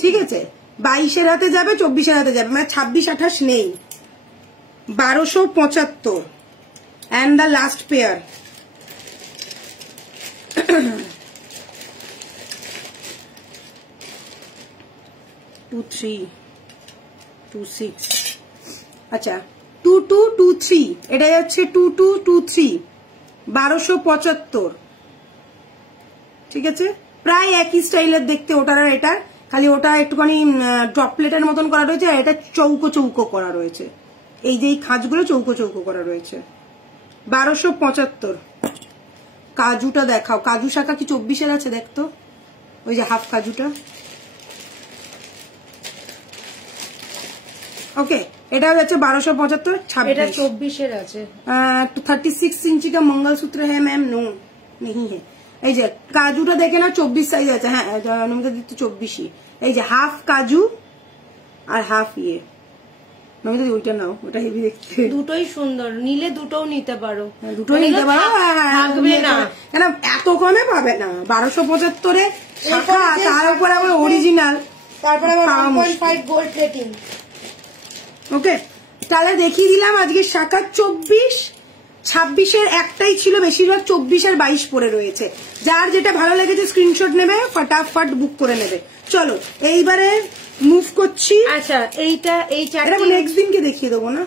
ঠিক আছে 22 এর হাতে যাবে, 24 এর হাতে যাবে, মানে 26-28 নেই। 1275 and the last pair। 23, 26, আচ্ছা 2223, এটা যাচ্ছে 2223, 1275, ঠিক আছে প্রায় একই স্টাইলের দেখতে ওটার আর এটার, খালি ওটা একটুখানি ড্রপলেটের মতন করা রয়েছে, আর এটা চৌকো চৌকো করা রয়েছে, এই যে এই খাঁজগুলো চৌকো চৌকো করা রয়েছে। 1275। কাজুটা দেখাও, কাজু শাখা কি 24 এর আছে দেখতো, ওই যে হাফ কাজুটা। ওকে এটা যাচ্ছে 1275, 24 এর আছে। 36 इंची का मंगलसूत्र है मैम? नो नहीं है। এই যে কাজুটা দেখে না 24 সাইজ আছে, হ্যাঁ নমিতা দিতে 24ই। এই যে হাফ কাজু আর হাফ ইয়ে, নমিতা ওইটা নাও, ওটা হেভি দেখতে, দুটোই সুন্দর, নিলে দুটোও নিতে পারো, দুটোই নিতে পারো, থাকবে না কেন এত কমে পাবে না। 1275 শাখা, তার উপর আবার অরিজিনাল, তারপর আবার 1.5 গোল্ড প্লেটিং। ওকে তাহলে দেখিয়ে দিলাম আজকে শাখা 24, 26 এর একটাই ছিল, বেশিরভাগ 24 আর 22 পরে রয়েছে। যার যেটা ভালো লেগেছে স্ক্রিনশট নেবে, ফটাফট বুক করে নেবে। চলো এইবারে মুভ করছি। আচ্ছা এইটা এই চারটা নেক্সট দিনকে দেখিয়ে দেবো না,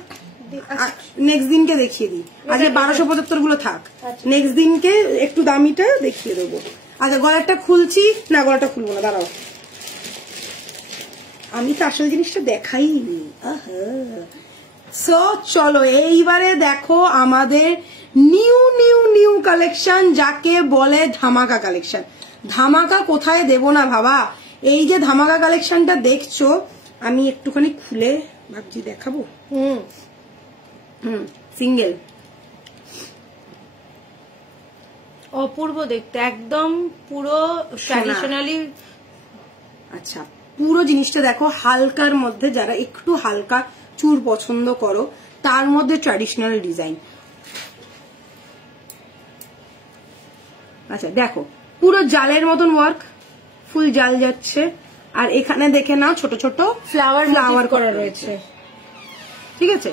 নেক্সট দিনকে দেখিয়ে দিই, আজকে 1275 গুলো থাক, নেক্সট দিনকে একটু দামিটা দেখিয়ে দেবো। আচ্ছা গলাটা খুলছি, না গলাটা খুলবো না, দাঁড়াও আমি তো আসল জিনিসটা দেখাইনি। সো চলো এইবারে দেখো আমাদের নিউ কালেকশন, যাকে বলে ধামাকা কালেকশন। ধামাকা কোথায় দেব না ভাবা, এই যে ধামাকা কালেকশনটা দেখছো, আমি একটুখানি খুলে ভাবছি দেখাবো। সিঙ্গেল, অপূর্ব দেখতে, একদম পুরো ট্র্যাডিশনালি। আচ্ছা পুরো জিনিসটা দেখো, হালকার মধ্যে, যারা একটু হালকা চুর পছন্দ করো তার মধ্যে ট্র্যাডিশনাল ডিজাইন। আচ্ছা দেখো পুরো জালের মতন ওয়ার্ক, ফুল জাল যাচ্ছে, আর এখানে দেখে নাও ছোট ছোট ফ্লাওয়ার করা রয়েছে, ঠিক আছে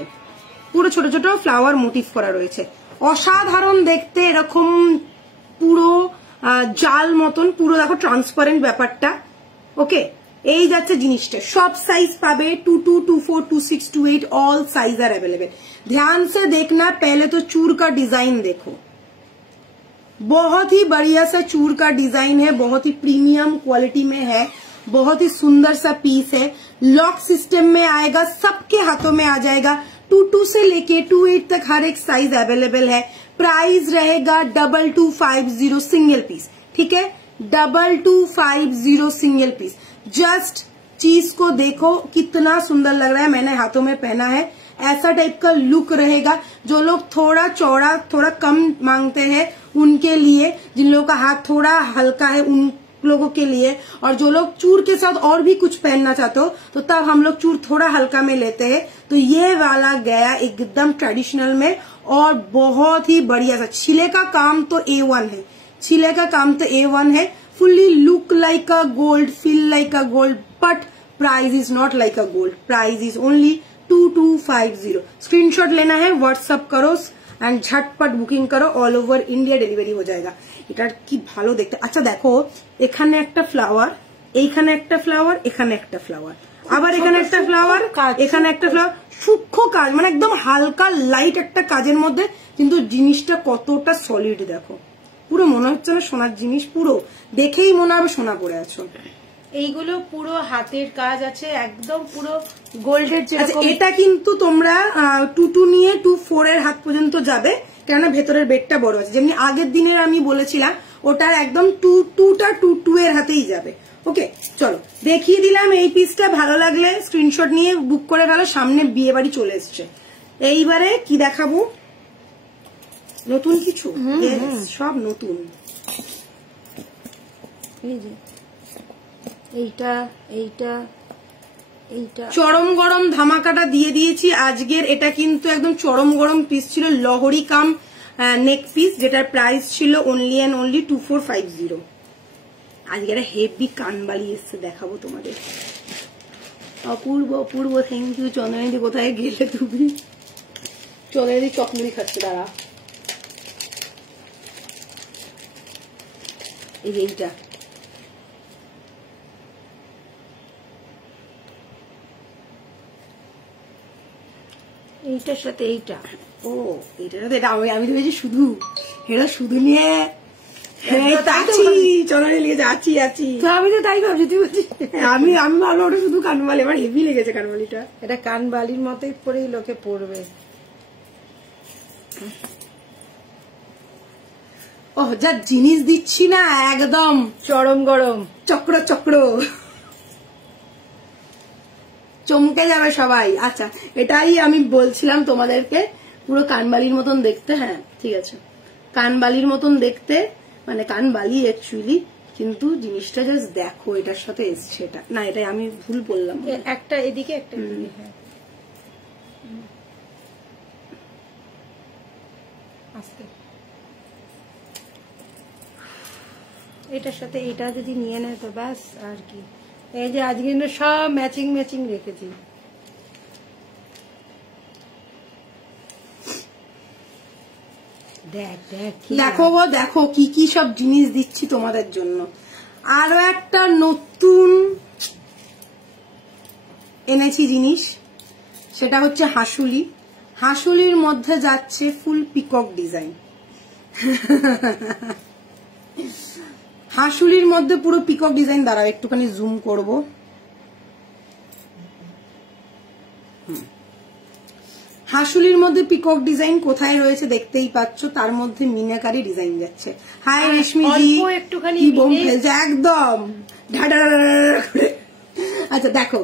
পুরো ছোট ছোট ফ্লাওয়ার মোটিভ করা রয়েছে, অসাধারণ দেখতে। এরকম পুরো জাল মতন, পুরো দেখো ট্রান্সপারেন্ট ব্যাপারটা। ওকে এই যাচ্ছে জিনিসটা, সব সাইজ পাবে, 22, 24, 26, 28 ऑल साइज आर अवेलेबल। ध्यान से देखना, पहले तो चूर का डिजाइन देखो, बहुत ही बढ़िया सा चूर का डिजाइन है, बहुत ही प्रीमियम क्वालिटी में है, बहुत ही सुंदर सा पीस है, लॉक सिस्टम में आएगा, सबके हाथों में आ जाएगा। 22 से लेके 28 तक हर एक साइज अवेलेबल है। प्राइस रहेगा 2250 सिंगल पीस, ठीक है, 2250 सिंगल पीस। जस्ट चीज को देखो कितना सुंदर लग रहा है, मैंने हाथों में पहना है, ऐसा टाइप का लुक रहेगा। जो लोग थोड़ा चौड़ा थोड़ा कम मांगते हैं उनके लिए, जिन लोगों का हाथ थोड़ा हल्का है उन लोगों के लिए, और जो लोग चूर के साथ और भी कुछ पहनना चाहते हो तो तब हम लोग चूर थोड़ा हल्का में लेते हैं। तो ये वाला गया एकदम ट्रेडिशनल में और बहुत ही बढ़िया सा। छिले का काम तो A1 है, छिले का काम तो A1 है। Fully look like a gold, feel like a gold, but price is not like a gold, price is only 2250। Screenshot लेना है, व्हाट्सअप करो एंड झटपट बुकिंग करो, ऑल ओवर इंडिया डिलीवरी हो जाएगा। এটা কি ভালো দেখতে। আচ্ছা দেখো, এখানে একটা ফ্লাওয়ার, এইখানে একটা ফ্লাওয়ার, এখানে একটা ফ্লাওয়ার, আবার এখানে একটা ফ্লাওয়ার, এখানে একটা ফ্লাওয়ার, সূক্ষ্ম কাজ, মানে একদম হালকা লাইট একটা কাজের মধ্যে, কিন্তু জিনিসটা কতটা সলিড দেখো, পুরো মনে হচ্ছে না সোনার জিনিস, পুরো দেখেই মনে হবে সোনা পরে আছো। এইগুলো পুরো হাতের কাজ আছে, একদম পুরো গোল্ডের। এটা কিন্তু তোমরা 2 নিয়ে 2-4 এর হাত পর্যন্ত যাবে, কেননা ভেতরের বেডটা বড় আছে। যেমনি আগের দিনের আমি বলেছিলাম ওটার একদম 2 এর হাতেই যাবে। ওকে, চলো দেখিয়ে দিলাম এই পিসটা। ভালো লাগলে স্ক্রিনশট নিয়ে বুক করে গেল, সামনে বিয়ে বাড়ি চলে এসছে। এইবারে কি দেখাবো, নতুন কিছু, সব নতুন। এই যে এইটা এইটা এইটা চরম গরম ধামাকাটা দিয়ে দিয়েছি আজকের। এটা কিন্তু একদম চরম গরম পিস ছিল, লহরি কাম নেক পিস, যেটার প্রাইস ছিল অনলি অ্যান্ড অনলি 2450। আজকে একটা হেভি কানবালি এসছে, দেখাবো তোমাদের। অপূর্ব অপূর্ব, থ্যাংক ইউ। চন্দ্রানীদি কোথায় গেলে তুমি? চন্দ্রানীদি চকমুড়ি খাচ্ছে, দাঁড়া। এই যে এইটা, এইটার সাথে এইটা, ও এইটার সাথে এটা, আমি তো ভেবেছি শুধু, এটা শুধু নিয়ে চন্দ্রানী লেগেছে, আছি। আমি তো তাই ভাবছি, তুই বলছিস আমি ভাবলাম ওটা শুধু কানবালি, আমার হেভি লেগেছে কানবালিটা। এটা কানবালির মতোই পরেই লোকে পরবে। ও যা জিনিস দিচ্ছি না, একদম চরম গরম, চক্র চক্র, চমকে যাবে সবাই। আচ্ছা, এটাই আমি বলছিলাম তোমাদেরকে, পুরো কানবালির মতন দেখতে। হ্যাঁ ঠিক আছে, কানবালির মতন দেখতে, মানে কানবালি অ্যাকচুয়ালি, কিন্তু জিনিসটা জাস্ট দেখো এটার সাথে এসছে। এটা না, এটাই আমি ভুল বললাম, একটা এদিকে একটা এদিকে। হ্যাঁ আস্তে, এটার সাথে এটা যদি নিয়ে নেয় তো ব্যাস। আর কি, এই যে আজকে সব ম্যাচিং ম্যাচিং রেখেছি। দেখো গো, দেখো কি কি সব জিনিস দিচ্ছি তোমাদের জন্য। আরো একটা নতুন এনেছি জিনিস, সেটা হচ্ছে হাসুলি। হাসুলির মধ্যে যাচ্ছে ফুল পিকক ডিজাইন, হাসুলির মধ্যে পুরো পিকক ডিজাইন। দাঁড়াও একটুখানি জুম করব। হাসুলির মধ্যে পিকক ডিজাইন কোথায় রয়েছে দেখতেই পাচ্ছ, তার মধ্যে মিনাকারি ডিজাইন যাচ্ছে। হাই রেশমিজি, একটুখানি বোম ফেলছে একদম ঢাডা। আচ্ছা দেখো,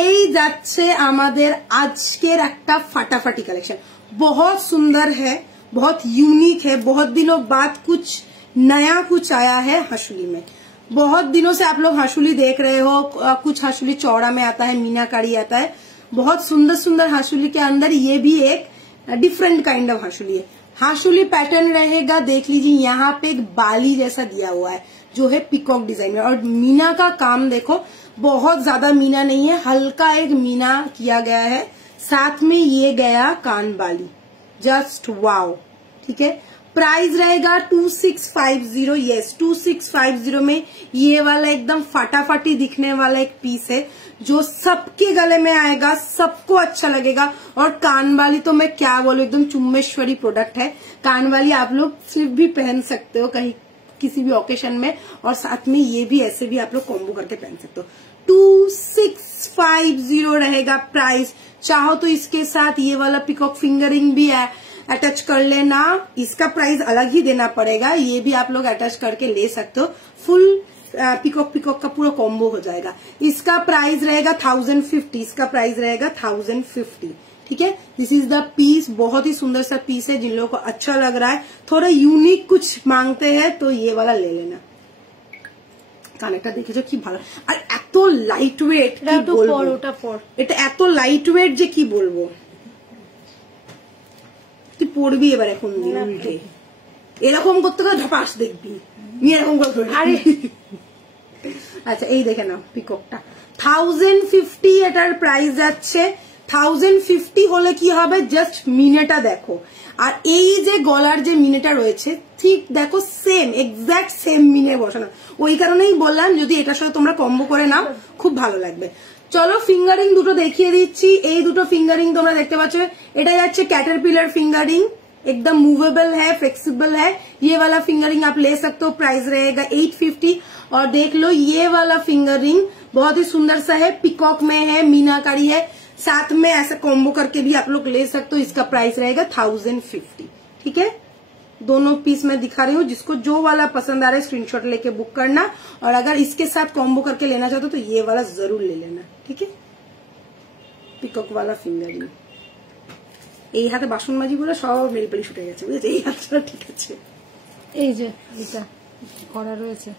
এই যাচ্ছে আমাদের আজকের একটা ফাটাফাটি कलेक्शन। बहुत सुंदर है, बहुत यूनिक है, बहुत दिनों बाद कुछ नया कुछ आया है हाशुली में। बहुत दिनों से आप लोग हाशुली देख रहे हो, कुछ हाशुली चौड़ा में आता है, मीनाकारी आता है। बहुत सुंदर सुंदर हाशुली के अंदर ये भी एक डिफरेंट काइंड ऑफ हाशुली है। हाशुली पैटर्न रहेगा, देख लीजिए यहाँ पे एक बाली जैसा दिया हुआ है जो है पिकॉक डिजाइन में, और मीना का काम देखो, बहुत ज्यादा मीना नहीं है, हल्का एक मीना किया गया है। साथ में ये गया कान बाली, जस्ट वाओ। ठीक है, प्राइस रहेगा 2650। यस 2650 में ये वाला एकदम फटाफटी दिखने वाला एक पीस है, जो सबके गले में आएगा, सबको अच्छा लगेगा। और कानवाली तो मैं क्या बोलूं, एकदम चुम्बेश्वरी प्रोडक्ट है। कानवाली आप लोग सिर्फ भी पहन सकते हो कहीं किसी भी ओकेशन में, और साथ में ये भी ऐसे भी आप लोग कॉम्बो करके पहन सकते हो। 2650 रहेगा प्राइस। चाहो तो इसके साथ ये वाला पिकॉक फिंगरिंग भी है अटैच कर लेना, इसका प्राइस अलग ही देना पड़ेगा, ये भी आप लोग अटैच करके ले सकते हो। फुल पिकॉक का पूरा कॉम्बो हो जाएगा। इसका प्राइस रहेगा 1050, इसका प्राइस रहेगा 1050, ठीक है। दिस इज द पीस, बहुत ही सुंदर सा पीस है। जिन लोगों को अच्छा लग रहा है, थोड़ा यूनिक कुछ मांगते हैं तो ये वाला ले लेना। কানেরটা দেখেছো কি ভালো, আর এত লাইট ওয়েট, এটা এত লাইট ওয়েট যে কি বলবো। তুই পড়বি এবার এখন উল্টে, এরকম করতে করে ধপাস দেখবি, নিয়ে এরকম করে। আচ্ছা এই দেখে নাও পিককটা 1050, এটার প্রাইস যাচ্ছে 1050। হলে কি হবে, জাস্ট মিনেটা দেখো, আর এই যে গলার যে মিনেটা রয়েছে ঠিক দেখো সেম, এক্সাক্ট সেম মিনে বসানো। ওই কারণেই বললাম যদি এটার সাথে তোমরা কম্বো করে নাও খুব ভালো লাগবে। চলো ফিঙ্গারিং দুটো দেখিয়ে দিচ্ছি। এই দুটো ফিঙ্গারিং তোমরা দেখতে পাচ্ছ, এটা যাচ্ছে कैटरपिलर फिंगरिंग, एकदम मूवेबल है, फ्लेक्सिबल है। ये वाला फिंगरिंग आप ले सकते हो, प्राइस रहेगा 850। और देख लो ये वाला फिंगरिंग बहुत ही सुंदर सा है, पिकॉक में है, मीनाकारी है, साथ में ऐसा कॉम्बो करके भी आप लोग ले सकते हो। इसका प्राइस रहेगा 1050, ठीक है। दोनों पीस मैं दिखा रही हूँ, जिसको जो वाला पसंद आ रहा है स्क्रीनशॉट लेके बुक करना, और अगर इसके साथ कॉम्बो करके लेना चाहते हो तो ये वाला जरूर ले लेना, ठीक है। पिकॉक वाला फिंगरिंग। এই হাতে বাসন মাজি বলে সব মেল পেলি ছুটে গেছে, বুঝেছো, এই হাতটা ঠিক আছে। এই যে এটা করা রয়েছে।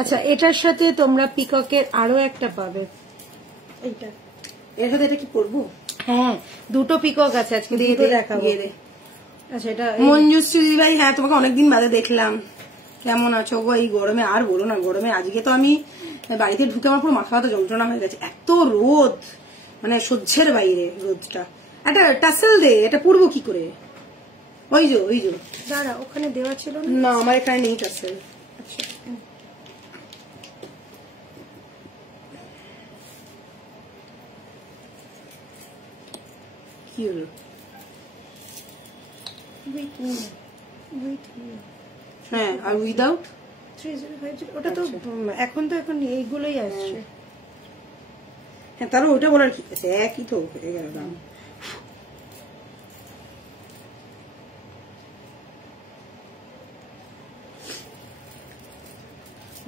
আচ্ছা এটার সাথে তোমরা পিককের আরো একটা পাবে, এইটা। এর সাথে এটা কি পরবো? হ্যাঁ দুটো পিকক আছে, আজকে দুটো দেখাবো। আচ্ছা এটা মঞ্জুশ্রী ভাই, হ্যাঁ তোমাকে অনেকদিন বাদে দেখলাম, কেমন আছো গো? এই গরমে আর বলো না, গরমে আজকে তো আমি বাড়িতে ঢুকে আমার পুরো মাথা ব্যথা যন্ত্রণা হয়ে গেছে, এত রোদ, মানে সহ্যের বাইরে রোদটা। একটা টাসেল দে, এটা পরবো কি করে? ওই যে দাঁড়া, ওখানে দেওয়া ছিল না, আমার এখানে নেই টাসেল। আচ্ছা কি হলো? হ্যাঁ, আর উইদাউট 3050, ওটা তো এখন তো এইগুলোই আসছে। হ্যাঁ তাহলে ওটা বলার কি আছে, একই তো হয়ে গেল দাম।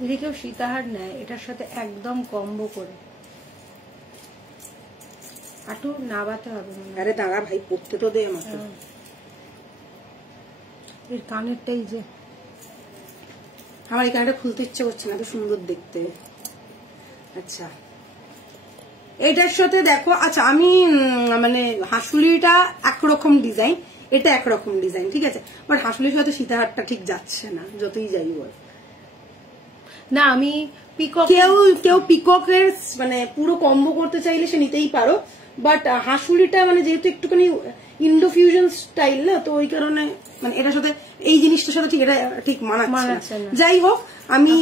যদি কেউ সীতাহার নেয় এটার সাথে একদম কম্বো করে, আটু নাবাতে হবে না। আরে দাঁড়া ভাই, পড়তে তো দে আমাকে। এর কানেরটাই যে আমার এই কানেরটা খুলতে ইচ্ছে করছে না, এত সুন্দর দেখতে। আচ্ছা এটার সাথে দেখো, আচ্ছা আমি মানে হাসুলিটা একরকম ডিজাইন, এটা একরকম ডিজাইন, ঠিক আছে। বাট হাসুলির সাথে সীতাহারটা ঠিক যাচ্ছে না, যতই যাই বল না। আমি পিকক, কেউ পিককের মানে পুরো কম্বো করতে চাইলে সে নিতেই পারো, বাট হাসুলিটা মানে যেহেতু একটুখানি ইন্ডো ফিউশন স্টাইল না, তো ওই কারণে মানে এটার সাথে এই জিনিসটার সাথে ঠিক এটা ঠিক মানাচ্ছে না। যাই হোক, আমি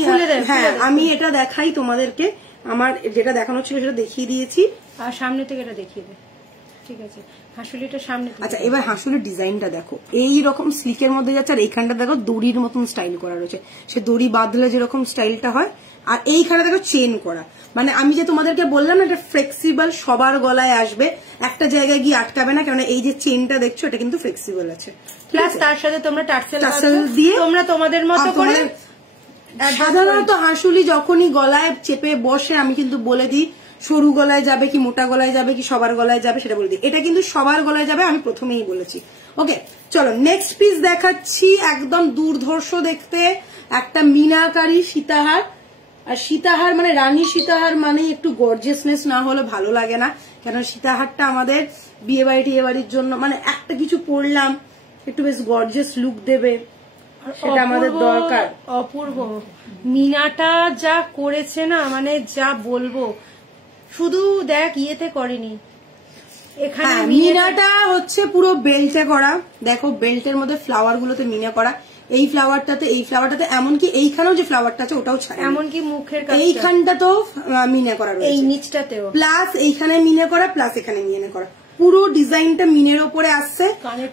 হ্যাঁ আমি এটা দেখাই তোমাদেরকে, আমার যেটা দেখানো ছিল সেটা দেখিয়ে দিয়েছি, আর সামনে থেকে এটা দেখিয়ে দে, ঠিক আছে। হাসুলিটা সামনে। আচ্ছা এবার হাসুলির ডিজাইনটা দেখো, এই রকম স্লিকের মধ্যে যাচ্ছে, আর এইখানটা দেখো দড়ির মতন স্টাইল করা রয়েছে, সে দড়ি বাঁধলে যেরকম স্টাইলটা হয়, আর এইখানে দেখো চেন করা। মানে আমি যে তোমাদেরকে বললাম না, এটা ফ্লেক্সিবল, সবার গলায় আসবে, একটা জায়গায় গিয়ে আটকাবে না, কারণ এই যে চেনটা দেখছো এটা কিন্তু ফ্লেক্সিবল আছে। প্লাস তার সাথে তোমরা টার্সেল দিয়ে তোমরা তোমাদের মতো করে। সাধারণত হাসুলি যখনই গলায় চেপে বসে আমি কিন্তু বলে দিই সরু গলায় যাবে কি মোটা গলায় যাবে কি সবার গলায় যাবে, সেটা বলে দিই। এটা কিন্তু সবার গলায় যাবে, আমি প্রথমেই বলেছি। ওকে চলো নেক্সট পিস দেখাচ্ছি, একদম দুর্ধর্ষ দেখতে একটা মিনাকারি সীতাহার। আর সীতাহার মানে রানী সীতাহার মানে একটু গর্জিয়াসনেস না হলে ভালো লাগে না, কেন সীতাহারটা আমাদের বিয়ে বাড়ির জন্য মানে একটা কিছু পরলাম একটু বেশ গর্জিয়াস লুক দেবে, সেটা আমাদের দরকার। অপূর্ব মিনাটা যা করেছে না, মানে যা বলবো, শুধু দেখ ইয়েতে করেনি, এখানে মিনাটা হচ্ছে পুরো বেল্টে করা। দেখো বেল্টের মধ্যে ফ্লাওয়ার গুলোতে মিনা করা, এই ফ্লাওয়ারটাতে এমনকি এইখানেও যে ফ্লাওয়ারটা আছে ওটাও ছাড়া, এমনকি মুখের এইখানটাতেও মিনা করা রয়েছে, এই নিচটাতেও, প্লাস এইখানে মিনা করা, প্লাস এখানে মিনা করা, পুরো ডিজাইনটা মিনের ওপরে আসছে।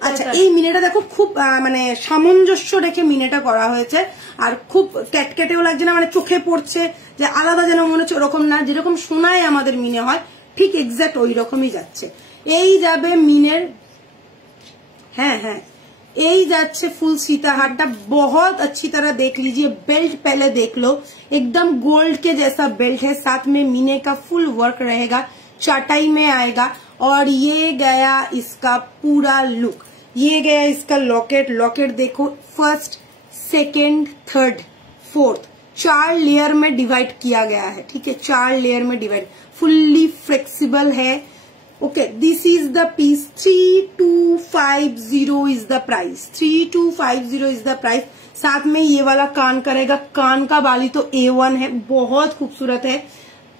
আচ্ছা এই মিনেটা দেখো খুব মানে সামঞ্জস্য রেখে মিনেটা করা হয়েছে, আর খুব ক্যাটকেটেও লাগছে না, মানে চোখে পড়ছে যে আলাদা যেন মনে হচ্ছে ওরকম না, যেরকম সোনায় আমাদের মিনে হয় ঠিক এক্সাক্ট ওই রকমই যাচ্ছে। এই যাবে মিনের, হ্যাঁ হ্যাঁ यही जाच्छे फुल सीताहारटा, बहुत अच्छी तरह देख लीजिए। बेल्ट पहले देख लो, एकदम गोल्ड के जैसा बेल्ट है, साथ में मीने का फुल वर्क रहेगा, चटाई में आएगा। और ये गया इसका पूरा लुक, ये गया इसका लॉकेट। लॉकेट देखो, first, second, third, fourth, 4 layer में डिवाइड किया गया है, ठीक है, 4 लेयर में डिवाइड, फुल्ली फ्लेक्सिबल है। Okay, this is the piece, 3250 is the price, 3250 is the price. साथ में ये वाला कान करेगा, कान का बाली तो A1 है, बहुत खूबसूरत है।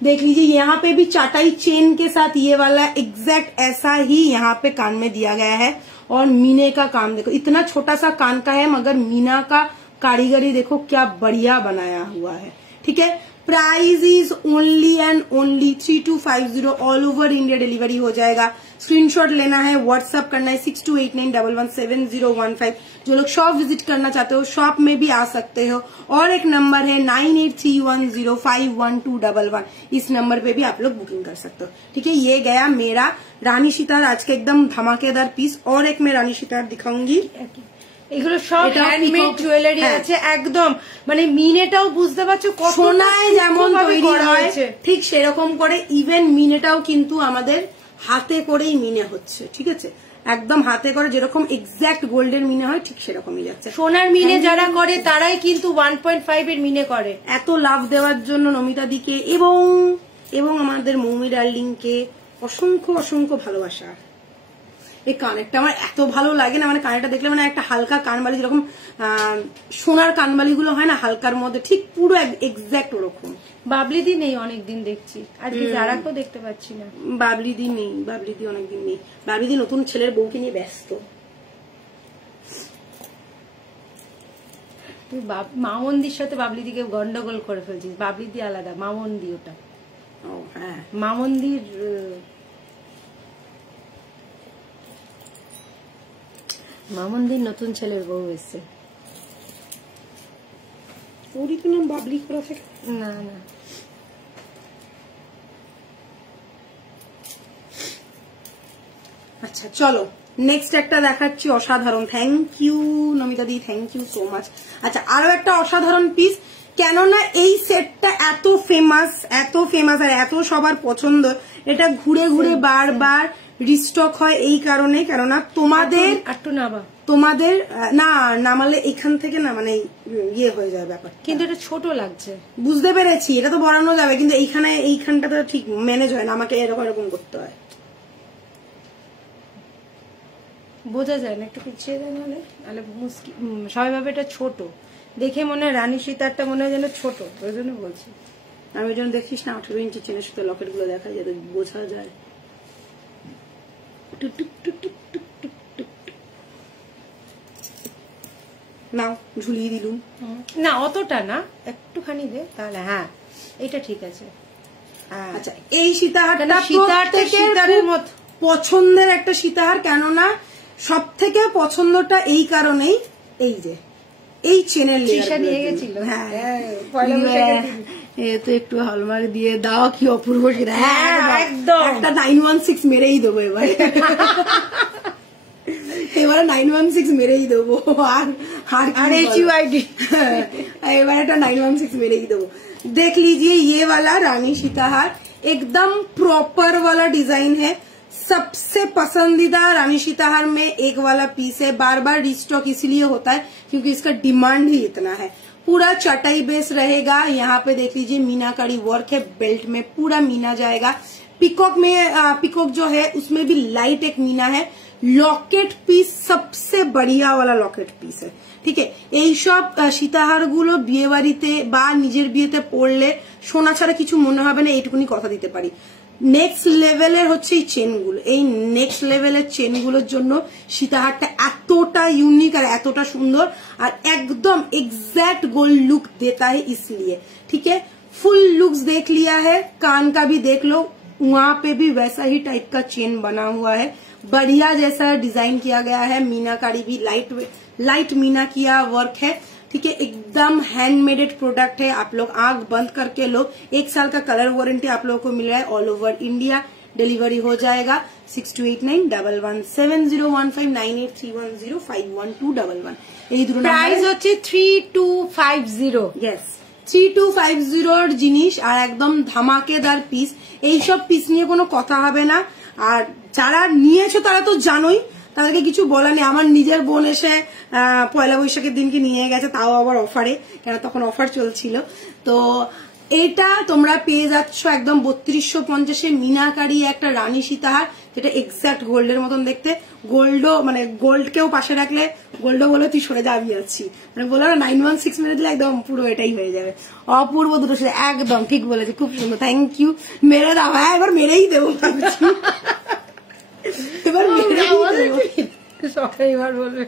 देख लीजिए, यहाँ पे भी चाटाई चेन के साथ ये वाला एग्जैक्ट ऐसा ही यहाँ पे कान में दिया गया है। और मीने का काम देखो, इतना छोटा सा कान का है मगर मीना का कारीगरी देखो क्या बढ़िया बनाया हुआ है, ठीक है। Price is only and only 3250, all over India delivery हो जाएगा। स्क्रीनशॉट लेना है, व्हाट्सएप करना है 6289117015। जो लोग शॉप विजिट करना चाहते हो शॉप में भी आ सकते हो। और एक नंबर है 9831051211, इस नंबर पे भी आप लोग बुकिंग कर सकते हो, ठीक है। ये गया मेरा रानी सीताहार आज के एकदम धमाकेदार पीस। और एक मैं रानी सीताहार दिखाऊंगी, এগুলো সব হ্যান্ডমেড জুয়েলারি আছে একদম, মানে মিনেটাও বুঝতে পারছো কত সোনায় যেমন তৈরি হয় ঠিক সেরকম করে ইভেন মিনেটাও কিন্তু আমাদের হাতে করেই মিনে হচ্ছে, ঠিক আছে, একদম হাতে করে যেরকম এক্সাক্ট গোল্ডের মিনে হয় ঠিক সেরকমই যাচ্ছে। সোনার মিনে যারা করে তারাই কিন্তু 1.5 এর মিনে করে। এত লাভ দেওয়ার জন্য নমিতা দিকে এবং আমাদের মৌমি ডার্লিংকে অসংখ্য অসংখ্য ভালোবাসা। এই কানেরটা আমার এত ভালো লাগে না, মানে কানেরটা দেখলে মানে একটা হালকা কানবালি, যেরকম সোনার কানবালি গুলো হয় না হালকার মধ্যে, ঠিক পুরো এক্সাক্ট ওরকম। বাবলিদি নেই অনেকদিন দেখছি, আজকে যারাকেও দেখতে পাচ্ছি না। বাবলিদি নেই, বাবলিদি অনেকদিন নেই, বাবলিদি নতুন ছেলের বউকে নিয়ে ব্যস্ত। তুই মামন্দির সাথে বাবলিদিকে গন্ডগোল করে ফেলছিস। বাবলিদি আলাদা, মামন্দি ওটা। ও হ্যাঁ, মামন্দির মামন্দির নতুন ছেলের বউ এসছে। ওরই তো নাম বাবলি করা থাকে না না, আচ্ছা চলো নেক্সট একটা দেখাচ্ছি অসাধারণ। Thank you Namita di, thank you so much. আচ্ছা আরো একটা অসাধারণ পিস, কেননা এই সেটটা এত ফেমাস আর এত সবার পছন্দ, এটা ঘুরে ঘুরে বারবার রিস্টক হয় এই কারণে, কেননা তোমাদের না নামালে এখান থেকে না মানে ইয়ে হয়ে যায় ব্যাপার, কিন্তু এটা ছোট লাগছে। বুঝতে পেরেছি, এটা তো বাড়ানো যাবে কিন্তু এইখানটা তো ঠিক ম্যানেজ হয় না, আমাকে এরকম করতে হয়, বোঝা যায় না, একটু পিছিয়ে দেয় নাহলে মুশকিল। সবাই ভাবে এটা ছোট, দেখে মনে হয় রানী সীতারটা মনে হয় যেন ছোট, ওই জন্য বলছি। আমি ওই জন্য দেখিস না 18 ইঞ্চি চেনের সাথে লকেট গুলো দেখা যায়, বোঝা যায়। নাও ঝুলিয়ে দিলুম, না অতটা না, একটুখানি দে তাহলে। হ্যাঁ এটা ঠিক আছে। আচ্ছা এই সীতাহারটা সীতাহারের মতো পছন্দের একটা সীতাহার, কেননা সব থেকে পছন্দটা এই কারণেই, এই যে এই চেনের লেয়ার নিয়ে গেছিল। হ্যাঁ এ তো একটু হলমার্ক দিয়ে দাও, কি অপূর্ব সেটা। একদম একটা 916 মেরেই দেবো এবার, এবারে 916 মেরেই দেবো। আর HUID এবার একটা 916 मेरेही देवो। देख लीजिए ये वाला रानी सीताहार एकदम प्रॉपर वाला डिजाइन है, सबसे पसंदीदा रानी सीताहार में एक वाला पीस है। बार बार रिस्टॉक इसलिए होता है क्योंकि इसका डिमांड ही इतना है। पूरा चटाई बेस रहेगा, यहाँ पे देख लीजिए मीनाकारी वर्क है, बेल्ट में पूरा मीना जाएगा। पिकॉक में पिकॉक जो है उसमें भी लाइट एक मीना है। लॉकेट पीस सबसे बढ़िया वाला लॉकेट पीस है, ठीक है। এই সব সীতাহারগুলো বিয়ে বাড়িতে বা নিজের বিয়েতে পরলে সোনা ছাড়া কিছু মনে হবে না, এইটুকুনি কথা দিতে পারি। নেক্সট লেভেলের হচ্ছে এই চেনগুলো, এই নেক্সট লেভেলের চেনগুলোর জন্য সীতাহারটা এতটা ইউনিক আর এতটা সুন্দর আর एकदम एग्जैक्ट गोल्ड लुक देता है इसलिए, ठीक है। फुल लुक्स देख लिया है, कान का भी देख लो, वहां पे भी वैसा ही टाइप का चेन बना हुआ है, बढ़िया जैसा डिजाइन किया गया है। मीनाकारी भी लाइट मीना किया वर्क है, ठीक है। एकदम हैंडमेडेड प्रोडक्ट है, आप लोग आंख बंद करके लो। 1 साल का कलर वारंटी आप लोगों को मिल रहा है ऑल ओवर इंडिया। डिलीवरी हो जाएगा। 62891170159831051211 এই দুটো প্রাইস হচ্ছে 3250। यस 3250 জিনিস আর একদম ধামাকেদার পিস। এইসব পিস নিয়ে কোনো কথা হবে না। আর যারা নিয়েছো তারা তো জানোই, তাদেরকে কিছু বলা নেই। আমার নিজের বোন এসে পয়লা বৈশাখের দিনকে নিয়ে গেছে, তাও আবার অফারে, কেন তখন অফার চলছিল। তো এটা তোমরা পেয়ে যাচ্ছ একদম 3250 মিনাকারি একটা রানী সীতাহার, যেটা এক্সাক্ট গোল্ডের মতন দেখতে। গোল্ডও মানে গোল্ডকেও পাশে রাখলে গোল্ডও বলে তুই সরে যাবি আছি, মানে বলো না 916 মেরে দিলে একদম পুরো এটাই হয়ে যাবে। অপূর্ব দুটো সাথে একদম ঠিক বলেছে, খুব সুন্দর। Thank you. মেরে দাও, হ্যাঁ এবার মেরেই দেবো ভাবছি, এবার মেরেই দেবো। সবাই এবার বলবে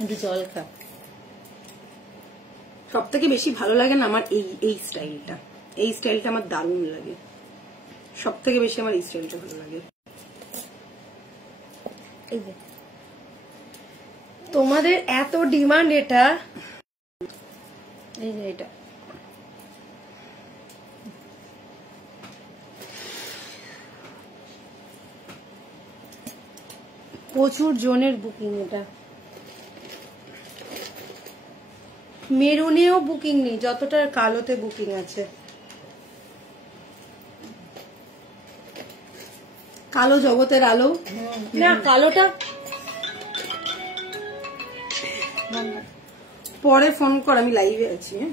একটু জল খা। সব থেকে বেশি ভালো লাগে না আমার এই স্টাইলটা, এই স্টাইলটা আমার দারুণ লাগে। সব থেকে বেশি আমার এই স্টাইলটা ভালো লাগে। তোমাদের এত ডিমান্ড এটা, এই যে এটা প্রচুর জনের বুকিং। এটা মেরুনেও বুকিং নেই যতটা কালোতে বুকিং আছে। কালো জগতের আলো না, কালোটা পরে ফোন কর, আমি লাইভে আছি। হ্যাঁ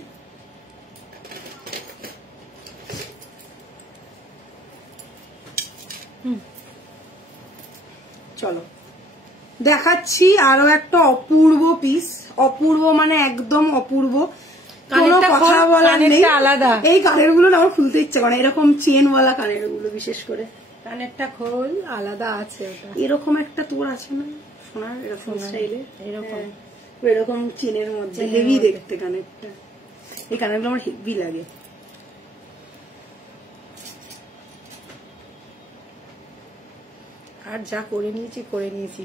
চলো দেখাচ্ছি আরো একটা অপূর্ব পিস। অপূর্ব মানে একদম অপূর্ব, কোনো কথা বলার নেই। আলাদা এই কানের গুলো না আমার খুলতে ইচ্ছে করে, এরকম চেনওয়ালা কানের গুলো বিশেষ করে। কানেরটা খোল, আলাদা আছে ওটা। এরকম একটা তোর আছে না সোনার, এরকম স্টাইলে, এরকম চেনের মধ্যে হেভি দেখতে কানেরটা। এই কানেরগুলো আমার হেভি লাগে। আর যা করে নিয়েছি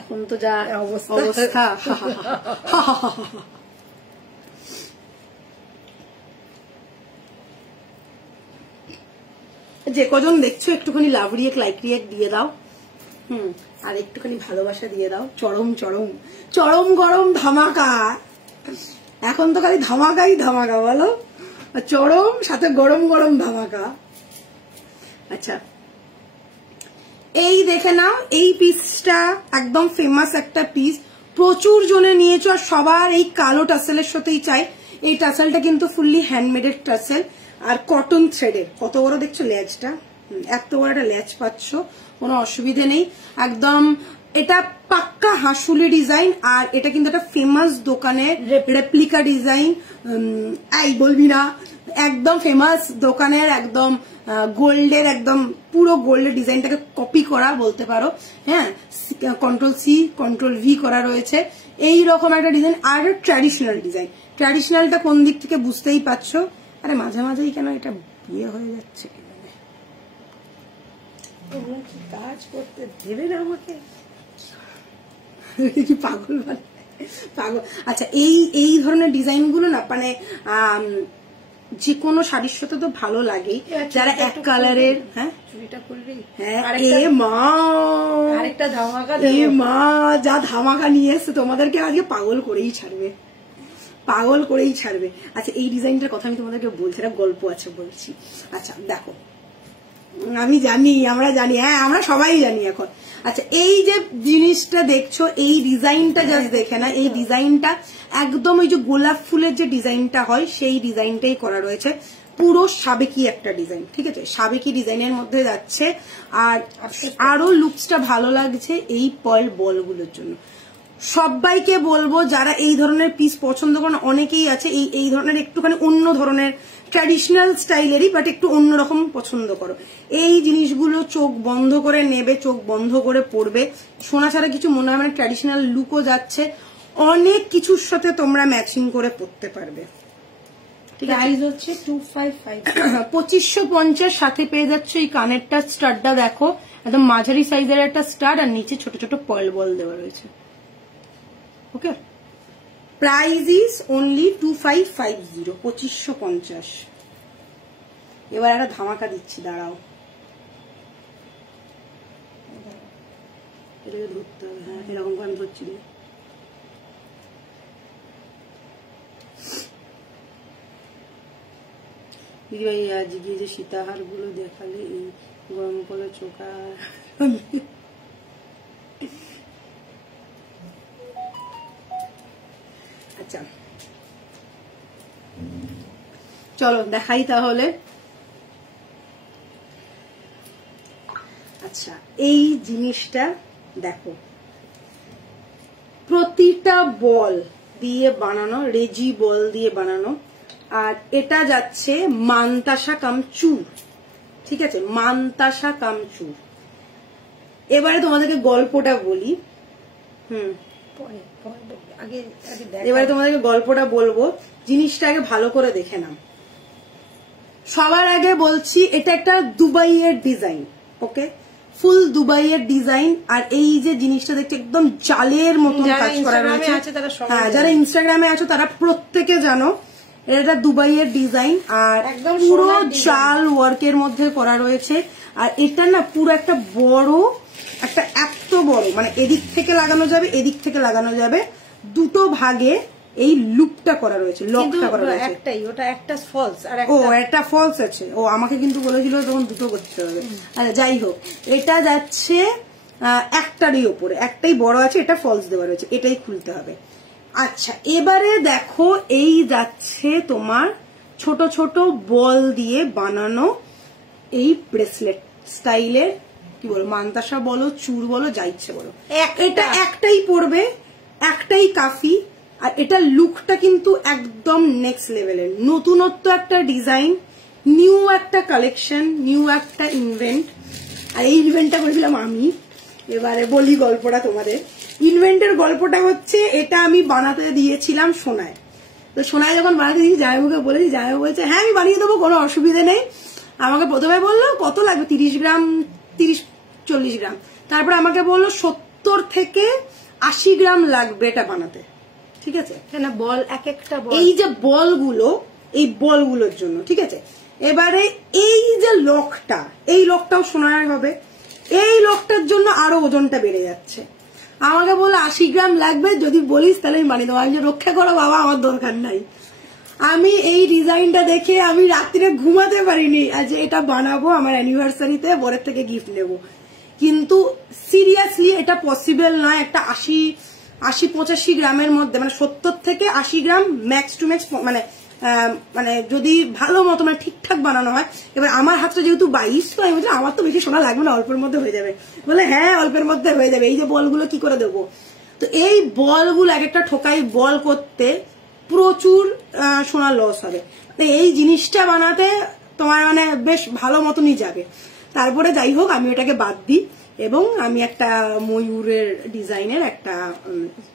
এখন তো যা অবস্থা। যে কজন দেখছো একটুখানি লাভ রিয়েক্ট, লাইক রিয়েক্ট দিয়ে দাও। আর একটুখানি ভালোবাসা দিয়ে দাও। চরম চরম চরম গরম ধামাকা, এখন তো খালি ধামাকাই ধামাকা, বলো চরম সাথে গরম গরম ধামাকা। আচ্ছা এই দেখে নাও, এই পিসটা একদম ফেমাস একটা পিস, প্রচুর জনে নিয়েছো আর সবার এই কালো টাসেলের সাথেই চাই। এই টাসেলটা কিন্তু ফুললি হ্যান্ডমেডের টাসেল আর কটন থ্রেডের। কত বড় দেখছো লেজটা, এত বড় একটা লেজ পাচ্ছ, কোনো অসুবিধে নেই একদম। এটা পাক্কা হাসুলি ডিজাইন আর এটা কিন্তু একটা ফেমাস দোকানের রেপ্লিকা ডিজাইন। এই বলবি না, একদম ফেমাস দোকানের একদম গোল্ডের, একদম পুরো গোল্ডের ডিজাইনটাকে কপি করা বলতে পারো। হ্যাঁ Ctrl+C Ctrl+V করা রয়েছে, এই রকম একটা ডিজাইন। আর ট্র্যাডিশনাল ডিজাইন, ট্র্যাডিশনালটা কোন দিক থেকে বুঝতেই পারছো। আরে মাঝে মাঝেই কেন এটা বিয়ে হয়ে যাচ্ছে, কাজ করতে দেবে না আমাকে, কি পাগল পাগল। আচ্ছা এই ধরনের ডিজাইন গুলো না মানে যে কোনো শাড়ির সাথে তো ভালো লাগেই, যারা এক কালারের। হ্যাঁ চুড়িটা খুলবি? হ্যাঁ এ মা, আরেকটা ধামাকা, এ মা যা ধামাকা নিয়ে এসছে তোমাদেরকে আজকে পাগল করেই ছাড়বে, পাগল করেই ছাড়বে। আচ্ছা এই ডিজাইনটার কথা আমি তোমাদেরকে বলছি, একটা গল্প আছে বলছি। আচ্ছা দেখো, আমি জানি, আমরা জানি, হ্যাঁ আমরা সবাই জানি এখন। আচ্ছা এই যে জিনিসটা দেখছো, এই ডিজাইনটা জাস্ট দেখে না, এই ডিজাইনটা একদম ওই যে গোলাপ ফুলের যে ডিজাইনটা হয় সেই ডিজাইনটাই করা রয়েছে। পুরো সাবেকি একটা ডিজাইন, ঠিক আছে, সাবেকি ডিজাইনের মধ্যে যাচ্ছে। আর আরো লুকসটা ভালো লাগছে এই পার্ল বলগুলোর জন্য। সবাইকে বলবো যারা এই ধরনের পিস পছন্দ করেন, অনেকেই আছে এই ধরনের একটুখানি অন্য ধরনের ট্র্যাডিশনাল স্টাইলেরই বাট একটু অন্যরকম পছন্দ করো, এই জিনিসগুলো চোখ বন্ধ করে নেবে, চোখ বন্ধ করে পড়বে। সোনা ছাড়া কিছু মনে হয় মানে ট্র্যাডিশনাল লুকও যাচ্ছে, অনেক কিছুর সাথে তোমরা ম্যাচিং করে পড়তে পারবে। প্রাইস হচ্ছে 255, 2550। সাথে পেয়ে যাচ্ছে এই কানেরটা, স্টাডটা দেখো একদম মাঝারি সাইজের একটা স্টাড আর নিচে ছোট ছোট পার্ল বল দেওয়া রয়েছে। Okay price is only 2550, 2550। এবার একটা ধামাকা দিচ্ছি, দাঁড়াও, এটাকে ধরতে হবে। হ্যাঁ এরকম করে আমি ধরছি। দিদিভাই আজকে যে সীতাহার গুলো দেখালে এই গরম করে চোখা। আচ্ছা চলো দেখাই তাহলে। আচ্ছা এই জিনিসটা দেখো, প্রতিটা বল দিয়ে বানানো, রেজি বল দিয়ে বানানো। আর এটা যাচ্ছে মানতাসা কাম চুর, ঠিক আছে, মানতাসা কাম চুর। এবারে তোমাদেরকে গল্পটা বলি। এবারে তোমাদেরকে গল্পটা বলবো, জিনিসটা আগে ভালো করে দেখে নাও। সবার আগে বলছি এটা একটা দুবাইয়ের ডিজাইন, ওকে, ফুল দুবাইয়ের ডিজাইন। আর এই যে জিনিসটা দেখতে একদম জালের মতন কাজ করা রয়েছে। হ্যাঁ যারা ইনস্টাগ্রামে আছো তারা প্রত্যেকে জানো এটা দুবাইয়ের ডিজাইন, আর একদম পুরো জাল ওয়ার্কের মধ্যে করা রয়েছে। আর এটা না পুরো একটা বড়, একটা এত বড়, মানে এদিক থেকে লাগানো যাবে, এদিক থেকে লাগানো যাবে, দুটো ভাগে এই লুপটা করা রয়েছে, লকটা করা রয়েছে। একটাই, ওটা একটা ফলস, আর ও একটা ফলস আছে। ও আমাকে কিন্তু বলেছিল তখন দুটো করতে হবে। আচ্ছা যাই হোক, এটা যাচ্ছে একটারই ওপরে, একটাই বড় আছে, এটা ফলস দেওয়া রয়েছে, এটাই খুলতে হবে। আচ্ছা এবারে দেখো, এই যাচ্ছে তোমার ছোট ছোট বল দিয়ে বানানো এই ব্রেসলেট স্টাইলের, কি বলো, মানতাসা বলো, চুর বলো, যা ইচ্ছে বলো, এটা একটাই পড়বে, একটাই কাফি। আর এটা লুকটা কিন্তু একদম নেক্সট লেভেলের, নতুনত্ব একটা ডিজাইন, নিউ একটা কালেকশন, নিউ একটা ইনভেন্ট। আর এই ইনভেন্টটা করেছিলাম আমি। এবারে বলি গল্পটা তোমাদের। ইনভেন্টের গল্পটা হচ্ছে, এটা আমি বানাতে দিয়েছিলাম সোনায়। তো সোনায় যখন বানাতে দিয়েছি, জামাইবাবুকে বলেছি, জামাইবাবু বলছে হ্যাঁ আমি বানিয়ে দেবো, কোনো অসুবিধা নেই। আমাকে প্রথমে বললো কত লাগবে, 30 গ্রাম, 30-40 গ্রাম। তারপর আমাকে বললো 70 থেকে 80 গ্রাম লাগবে এটা বানাতে, ঠিক আছে। বল এক একটা বল, এই যে বলগুলো, এই বলগুলোর জন্য, ঠিক আছে। এবারে এই যে লকটা, এই লকটাও সোনার হবে, এই লকটার জন্য আরো ওজনটা বেড়ে যাচ্ছে। আমাকে বললো 80 গ্রাম লাগবে, যদি বলিস তাহলে আমি বানিয়ে দেবো। আমি যে রক্ষা করো বাবা, আমার দরকার নাই। আমি এই ডিজাইনটা দেখে আমি রাত্রে ঘুমাতে পারিনি, আজ এটা বানাবো আমার অ্যানিভার্সারিতে, বরের থেকে গিফট নেব। কিন্তু সিরিয়াসলি এটা পসিবল নয়। একটা 80-85 গ্রামের মধ্যে, মানে 70 থেকে 80 গ্রাম ম্যাক্স টু ম্যাক্স, মানে যদি ভালো মতো মানে ঠিকঠাক বানানো হয়। এবার আমার হাতটা যেহেতু 22, তো আমি বলছি আমার তো বেশি সোনা লাগবে না, অল্পের মধ্যে হয়ে যাবে। বলে হ্যাঁ অল্পের মধ্যে হয়ে যাবে। এই যে বলগুলো কি করে দেবো, তো এই বলগুলো এক একটা ঠোকাই বল করতে প্রচুর সোনা লস হবে। এই জিনিসটা বানাতে তোমার মানে বেশ ভালো মতনই যাবে। তারপরে যাই হোক, আমি ওটাকে বাদ দিই এবং আমি একটা ময়ূরের ডিজাইনের একটা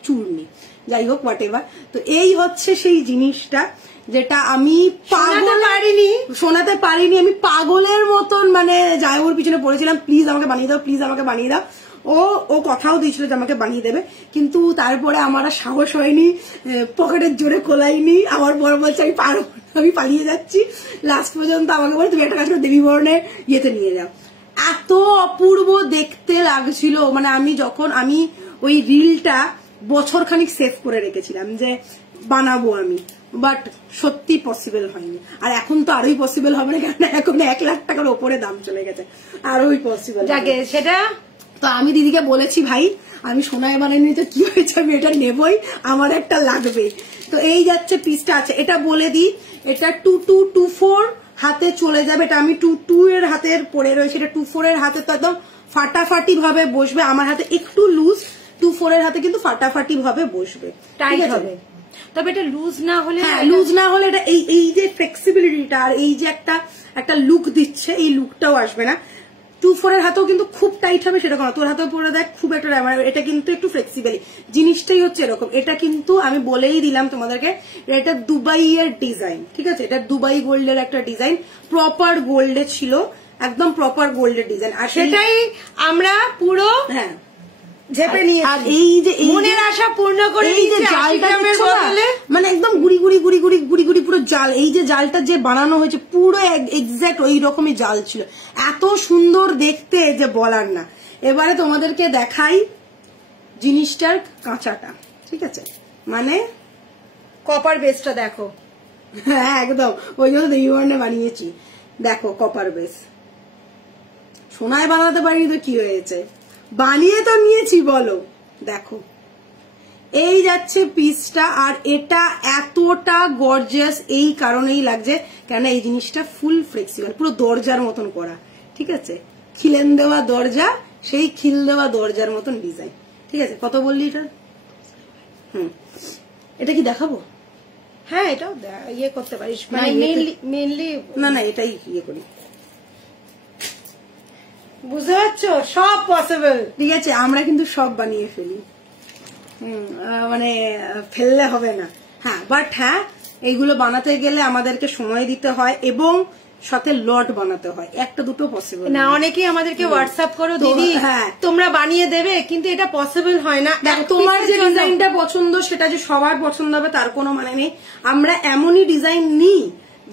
চূর্ণি, যাই হোক হোয়াট এভার। তো এই হচ্ছে সেই জিনিসটা যেটা আমি শোনাতে পারিনি। আমি পাগলের মতন মানে জায়গার পিছনে পড়েছিলাম, প্লিজ আমাকে বানিয়ে দাও, প্লিজ আমাকে বানিয়ে দাও। ও কথাও দিয়েছিল যে আমাকে বানিয়ে দেবে, কিন্তু তারপরে আমার আর সাহস হয়নি, পকেটের জোরে খোলাইনি। আমার বড় বলছে আমি পারবো, আমি পালিয়ে যাচ্ছি। লাস্ট পর্যন্ত আমাকে বলে তুমি একটা কাজ করে দেবী বরণের ইয়েতে নিয়ে যাও। এত অপূর্ব দেখতে লাগছিল, মানে আমি ওই রিলটা বছরখানিক সেভ করে রেখেছিলাম যে বানাবো আমি, বাট সত্যি পসিবল হয়নি। আর এখন তো আরোই পসিবল হবে না, কারণ এখন 1 লাখ টাকার ওপরে দাম চলে গেছে, আরোই পসিবল সেটা। তো আমি দিদিকে বলেছি ভাই আমি সোনায় বানাইনি তো কি হয়েছে, আমি এটা নেবই, আমার একটা লাগবে। তো এই যাচ্ছে পিসটা আছে, এটা বলে দিই, এটা 2224 হাতে চলে যাবে। এটা আমি 22 এর হাতের পরে রয়েছে, এটা 24 এর হাতে তো একদম ফাটাফাটি ভাবে বসবে। আমার হাতে একটু লুজ, 24 এর হাতে কিন্তু ফাটাফাটি ভাবে বসবে, টাইট হবে। তবে এটা লুজ না হলে, হ্যাঁ লুজ না হলে এটা এই যে ফ্লেক্সিবিলিটিটা আর এই যে একটা লুক দিচ্ছে, এই লুকটাও আসবে না। 24 এর হাতেও কিন্তু খুব টাইট হবে সেরকম, তোর হাতেও পরে দেখ খুব একটা, এটা কিন্তু একটু ফ্লেক্সিবল জিনিসটাই হচ্ছে এরকম। এটা কিন্তু আমি বলেই দিলাম তোমাদেরকে, এটা দুবাইয়ের ডিজাইন, ঠিক আছে। এটা দুবাই গোল্ডের একটা ডিজাইন, প্রপার গোল্ডে ছিল, একদম প্রপার গোল্ডের ডিজাইন। আর সেটাই আমরা পুরো ঝেপে নিয়ে আর এই যে মনের আশা পূর্ণ করে এই যে জালটা মানে একদম গুড়ি গুড়ি গুড়ি গুড়ি গুড়ি গুড়ি পুরো জাল, এই যে জালটা যে বানানো হয়েছে পুরো এক্সাক্ট ওই রকমই জাল ছিল, এত সুন্দর দেখতে যে বলার না। এবারে তোমাদেরকে দেখাই জিনিসটার কাঁচাটা, ঠিক আছে, মানে কপার বেসটা দেখো। হ্যাঁ একদম, ওই জন্য দেবী বর্ণে বানিয়েছি। দেখো কপার বেস, সোনায় বানাতে পারিনি তো কি হয়েছে, বানিয়ে তো নিয়েছি বলো। দেখো এই যাচ্ছে পিসটা, আর এটা এতটা গর্জিয়াস এই কারণেই লাগছে কেন এই জিনিসটা ফুল ফ্লেক্সিবল, পুরো দরজার মতন করা, ঠিক আছে, খিলেন দেওয়া দরজা, সেই খিল দেওয়া দরজার মতন ডিজাইন, ঠিক আছে। কত বললি এটা? এটা কি দেখাবো? হ্যাঁ এটাও ইয়ে করতে পারিস, মেনলি না না এটাই ইয়ে করি, বুঝতে পারছো, সব পসিবল, ঠিক আছে। আমরা কিন্তু সব বানিয়ে ফেলি, মানে ফেললে হবে না। হ্যাঁ বাট হ্যাঁ এইগুলো বানাতে গেলে আমাদেরকে সময় দিতে হয় এবং সাথে লট বানাতে হয়, একটা দুটো পসিবল না। অনেকেই আমাদেরকে হোয়াটসঅ্যাপ করো দিদি হ্যাঁ তোমরা বানিয়ে দেবে, কিন্তু এটা পসিবল হয় না। তোমার যে ডিজাইনটা পছন্দ সেটা যে সবার পছন্দ হবে তার কোনো মানে নেই। আমরা এমনই ডিজাইন নিই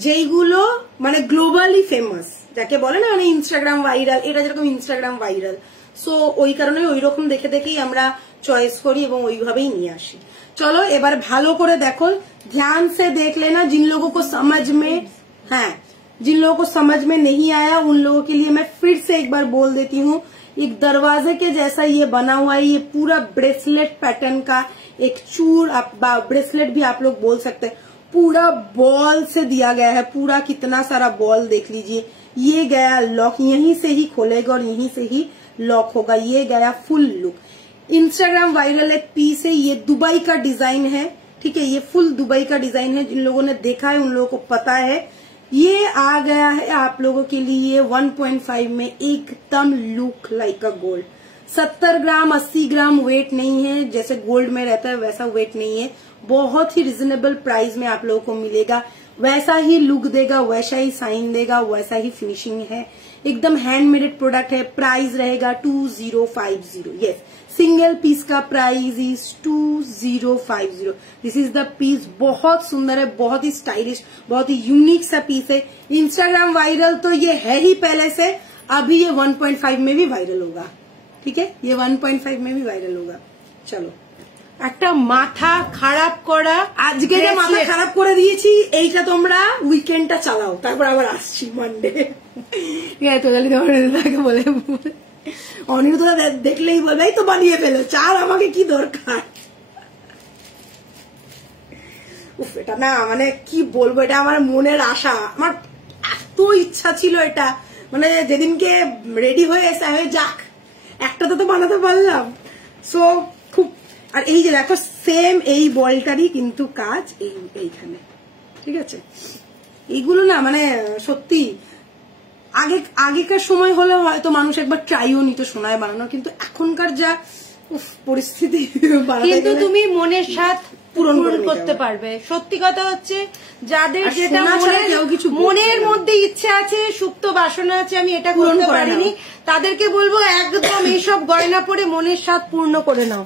যেইগুলো মানে গ্লোবালি ফেমাস, যাকে বলে না মানে ইনস্টাগ্রাম ভাইরাল, এটা যেরকম ইনস্টাগ্রাম ভাইরাল, সো ওই কারণে ওই রকম দেখে দেখেই আমরা চয়েস করি এবং ওইভাবেই নিয়ে আসি। চলো এবার ভালো করে দেখো, ध्यान से देख लेना, जिन लोगों को समझ में जिन लोगों को समझ में नहीं आया उन लोगों के लिए मैं फिर से एक बार बोल देती हूँ। एक दरवाजे के जैसा ये बना हुआ है, ये पूरा ब्रेसलेट पैटर्न का एक चूर, ब्रेसलेट भी आप लोग बोल सकते हैं, पूरा बॉल से दिया गया है, पूरा कितना सारा बॉल देख लीजिए। ये गया लॉक, यहीं से ही खोलेगा और यहीं से ही लॉक होगा, ये गया फुल लुक। इंस्टाग्राम वायरल एक पीस है, ये दुबई का डिजाइन है, ठीक है, ये फुल दुबई का डिजाइन है, जिन लोगों ने देखा है उन लोगों को पता है। ये आ गया है आप लोगों के लिए 1.5 में, एकदम look like a gold. 70 gram 80 gram weight नहीं है, जैसे गोल्ड में रहता है वैसा वेट नहीं है, बहुत ही रिजनेबल प्राइस में आप लोगों को मिलेगा, वैसा ही लुक देगा, वैसा ही साइन देगा, वैसा ही फिनिशिंग है, एकदम हैंडमेड प्रोडक्ट है। प्राइस रहेगा 2050, यस, सिंगल पीस का price is 2050। This is the piece, बहुत सुंदर है, बहुत ही स्टाइलिश, बहुत ही यूनिक सा पीस है। इंस्टाग्राम वायरल तो ये है ही पहले से, अभी ये 1.5 में भी वायरल होगा, ठीक है, ये 1.5 में भी वायरल होगा। चलो একটা মাথা খারাপ করা, আজকে যে মাথা খারাপ করে দিয়েছি এইটা তোমরা উইকেন্ডটা চালাও, তারপর আবার আসছি মানডে, ঠিক আছে। তোকে বলে অনিরুদ্ধ দেখলেই বলবে এই তো বানিয়ে ফেলো, চার আমাকে কি দরকার। উফ, এটা না মানে কি বলবো, এটা আমার মনের আশা, আমার এত ইচ্ছা ছিল এটা, মানে যেদিনকে রেডি হয়ে এসে হয়ে যাক একটা তো বানাতে পারলাম। সো খুব, আর এই যে দেখো সেম এই বলটারই কিন্তু কাজ এইখানে, ঠিক আছে। এইগুলো না মানে সত্যি আগেকার সময় হলে হয়তো মানুষ একবার ট্রাইও নিত সোনায় বানানো, কিন্তু এখনকার যা পরিস্থিতি, কিন্তু তুমি মনের স্বাদ পূরণ করতে পারবে। সত্যি কথা হচ্ছে যাদের যেটা মনের মধ্যে ইচ্ছে আছে, সুপ্ত বাসনা আছে, আমি এটা করতে পারিনি, তাদেরকে বলবো একদম এইসব গয়না পরে মনের স্বাদ পূর্ণ করে নাও।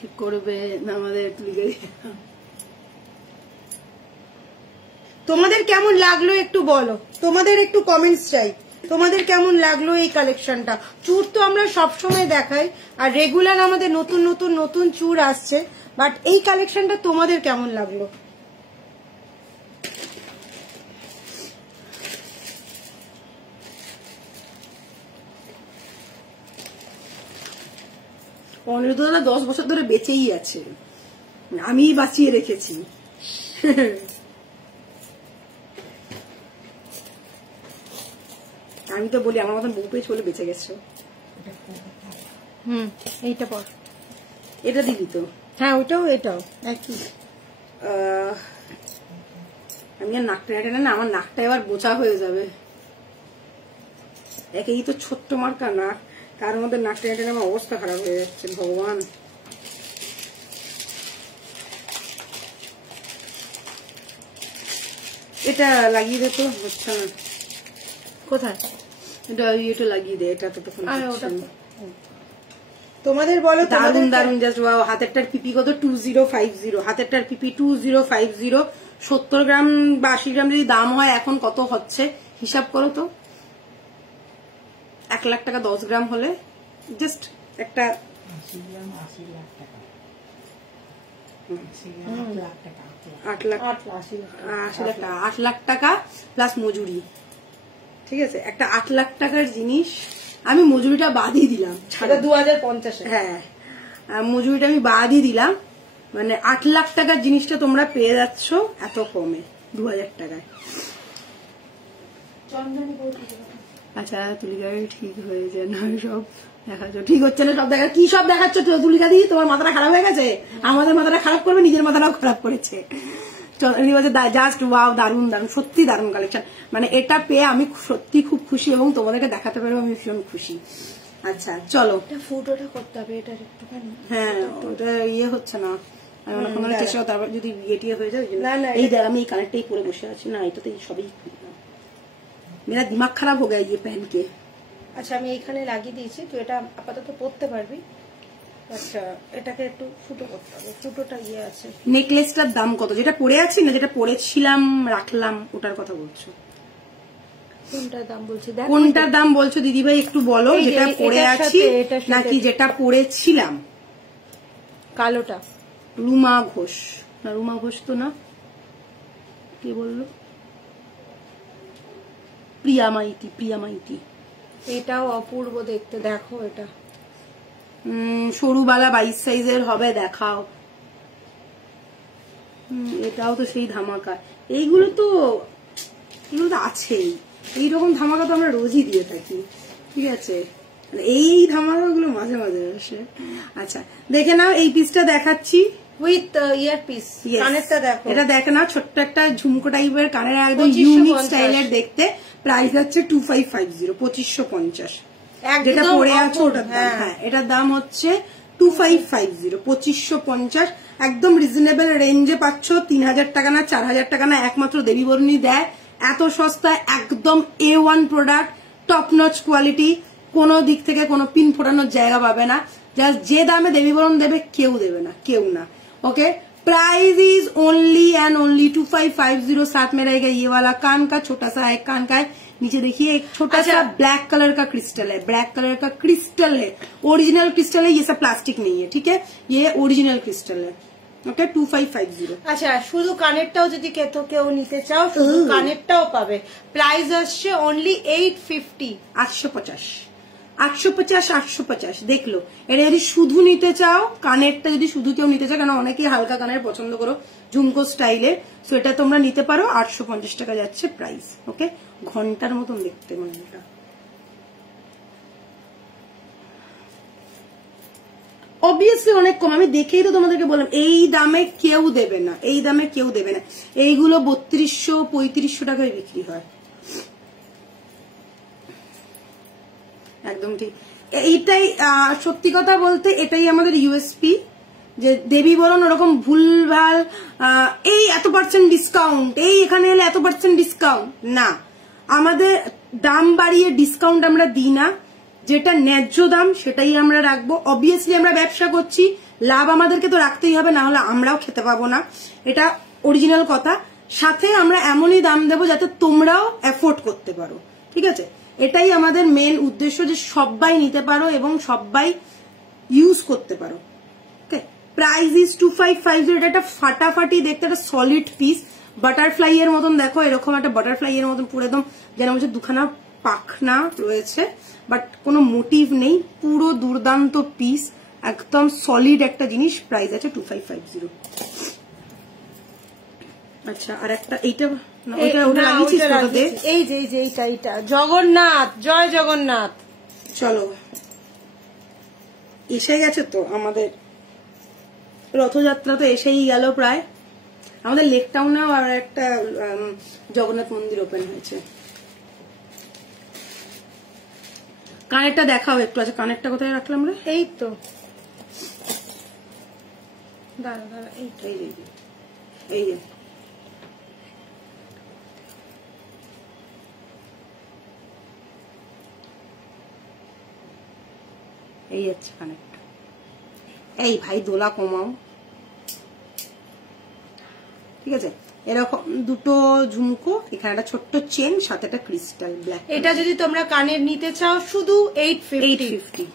ঠিক করবে না আমাদের তোমাদের কেমন লাগলো একটু বলো, তোমাদের একটু কমেন্টস চাই, তোমাদের কেমন লাগলো এই কালেকশনটা। চুর তো আমরা সবসময় দেখাই আর রেগুলার আমাদের নতুন নতুন নতুন চুর আসছে, বাট এই কালেকশনটা তোমাদের কেমন লাগলো। অনিরুদ্ধ দাদা 10 বছর ধরে বেঁচেই আছে, আমি বাঁচিয়ে রেখেছি। আমি তো বলি আমার মতন বউ পেয়ে চলে বেঁচে গেছো। এইটা পর, এটা দিবি তো? হ্যাঁ ওইটাও এটাও একই। আমি আর নাকটা হেঁটে না, আমার নাকটা এবার বোচা হয়ে যাবে, একেই তো ছোট্ট মার্কা নাক, তার মধ্যে নাকটা হেঁটে আমার অবস্থা খারাপ হয়ে যাচ্ছে, ভগবান। এটা লাগিয়ে দে তো, হচ্ছে না। কোথায় এটা লাগিয়ে দে, এটা তো তখন তোমাদের বলো। দারুন দারুন জাস্ট ওয়াও। হাতেরটার পিপি কত? 2050। হাতেরটার পিপি 2050। 70 গ্রাম বা 80 গ্রাম যদি দাম হয় এখন কত হচ্ছে হিসাব করো তো। 1 লাখ টাকা 10 গ্রাম হলে জাস্ট একটা 8 লাখ টাকা প্লাস মজুরি। ঠিক আছে, একটা 8 লাখ টাকার জিনিস আমি মজুরিটা বাদই দিলাম, 2050। হ্যাঁ মজুরিটা আমি বাদই দিলাম, মানে 8 লাখ টাকার জিনিসটা তোমরা পেয়ে যাচ্ছ এত কমে 2000 টাকায়। আচ্ছা তুলিকারি ঠিক হয়ে যায় না, সব দেখাচ্ছ ঠিক হচ্ছে না, সব দেখা কি সব দেখাচ্ছ তুলিকা দি? তোমার মাথাটা খারাপ হয়ে গেছে, আমাদের মাথাটা খারাপ করবে, নিজের মাথাটাও খারাপ করেছে। জাস্ট ওয়াও, দারুন দারুন, সত্যি দারুন কালেকশন। মানে এটা পেয়ে আমি সত্যি খুব খুশি এবং তোমাদেরকে দেখাতে পারবো আমি ভীষণ খুশি। আচ্ছা চলো ফুটোটা করতে হবে এটার একটুখানি। হ্যাঁ ওটা ইয়ে হচ্ছে না, আমি অনেকক্ষণ চেষ্টা করতে, তারপর যদি ইয়ে হয়ে যায়। এই দেখ আমি এই কানেরটাই পরে বসে আছি না, এটাতে সবই মেরা দিমাগ খারাপ হয়ে গেছে পেন কে। আচ্ছা আমি এইখানে লাগিয়ে দিয়েছি, তো এটা আপাতত পরতে পারবি। আচ্ছা এটাকে একটু ফুটো করতে হবে, ফুটোটা ইয়ে আছে। নেকলেসটার দাম কত? যেটা পরে আছি না, যেটা পরেছিলাম রাখলাম ওটার কথা বলছো? কোনটার দাম বলছি? কোনটার দাম বলছো দিদিভাই একটু বলো, যেটা পরে আছি নাকি যেটা পরেছিলাম? কালোটা। রুমা ঘোষ না, রুমা ঘোষ তো না, কে বললো? প্রিয়া মাইতি, প্রিয়া মাইতি। এটাও অপূর্ব দেখতে, দেখো এটা সরুবালা 22 সাইজের হবে, দেখাও। এটাও তো সেই ধামাকা। এইগুলো তো আছেই, এইরকম ধামাকা তো আমরা রোজই দিয়ে থাকি, ঠিক আছে? এই ধামাকাগুলো মাঝে মাঝে আসে। আচ্ছা দেখে নাও, এই পিসটা দেখাচ্ছি উইথ ইয়ার পিস। কানেরটা দেখো, এটা দেখে নাও, ছোট্ট একটা ঝুমকো টাইপের কানের, একদম ইউনিক স্টাইলের দেখতে। প্রাইস হচ্ছে 2550, 2550। যেটা পরে আছে ওটার দাম, হ্যাঁ এটার দাম হচ্ছে 2550, 2550। একদম রিজনেবল রেঞ্জে পাচ্ছ। 3000 টাকা না, 4000 টাকা না, একমাত্র দেবী বরণী দেয় এত সস্তায়। একদম A1 product, top notch quality, কোনো দিক থেকে কোনো পিন ফোটানোর জায়গা পাবে না। জাস্ট যে দামে দেবী বরণ দেবে কেউ দেবে না, কেউ না। Okay price is only and only 2550। साथ में रहेगा ये वाला कान का, छोटा सा एक कान का है। नीचे देखिए एक छोटा सा ब्लैक कलर का क्रिस्टल है, ब्लैक कलर का क्रिस्टल है, ओरिजिनल क्रिस्टल है, ये सब प्लास्टिक नहीं है, ठीक है? ये ओरिजिनल क्रिस्टल है। ओके 2550। আচ্ছা শুধু কানেরটাও যদি কেউ নিতে চাও, শুধু কানেরটাও পাবে। প্রাইস আসছে অনলি 850, 850, 850, 850। দেখলো, এটা যদি শুধু নিতে চাও, কানেরটা যদি শুধু কেউ নিতে চাও, কেন অনেকেই হালকা কানের পছন্দ করো ঝুমকো স্টাইলে, সো এটা তোমরা নিতে পারো। 850 টাকা যাচ্ছে প্রাইস। ওকে ঘন্টার মতন দেখতে, মানে এটা অবভিয়াসলি অনেক কম। আমি দেখেই তো তোমাদেরকে বললাম এই দামে কেউ দেবে না, এই দামে কেউ দেবে না। এইগুলো 3200, 3500 টাকায় বিক্রি হয়। একদম ঠিক, এইটাই সত্যি কথা বলতে এটাই আমাদের ইউএসপি, যে দেবী বরণ ওরকম ভুলভাল এই এত % ডিসকাউন্ট, এই এখানে এলে এত % ডিসকাউন্ট না। আমাদের দাম বাড়িয়ে ডিসকাউন্ট আমরা দিই না, যেটা ন্যায্য দাম সেটাই আমরা রাখবো। অবভিয়াসলি আমরা ব্যবসা করছি, লাভ আমাদেরকে তো রাখতেই হবে, না হলে আমরাও খেতে পাবো না, এটা অরিজিনাল কথা। সাথে আমরা এমনই দাম দেবো যাতে তোমরাও অ্যাফোর্ড করতে পারো, ঠিক আছে? এটাই আমাদের মেন উদ্দেশ্য, যে সবাই নিতে পারো এবং সবাই ইউজ করতে পারো। ওকে প্রাইস ইজ 2550। এটা একটা ফাটাফাটি দেখতে একটা সলিড পিস, বাটারফ্লাই এর মতন, দেখো এরকম একটা বাটারফ্লাই এর মতন পুরো একদম যেন হচ্ছে দুখানা পাখনা রয়েছে, বাট কোনো মোটিভ নেই, পুরো দুর্দান্ত পিস, একদম সলিড একটা জিনিস। প্রাইস আছে 2550। আচ্ছা আর একটা এইটা এই যে এইটা জগন্নাথ, জয় জগন্নাথ। চলো এসে গেছে তো আমাদের রথযাত্রা, তো এসেই গেল প্রায়। আমাদের লেক টাউনেও আর একটা জগন্নাথ মন্দির ওপেন হয়েছে। কানেরটা দেখাও একটু। আছে কানেরটা কোথায় রাখলাম রে? এই তো দাঁড়া দাঁড়া, এইটাই এই যে এই যাচ্ছে কানেরটা। এই ভাই দোলা কমাও, ঠিক আছে। এরকম দুটো ঝুমকো, এখানে একটা ছোট্ট চেন, সাথে একটা ক্রিস্টাল ব্ল্যাক। এটা যদি তোমরা কানের নিতে চাও শুধু 850।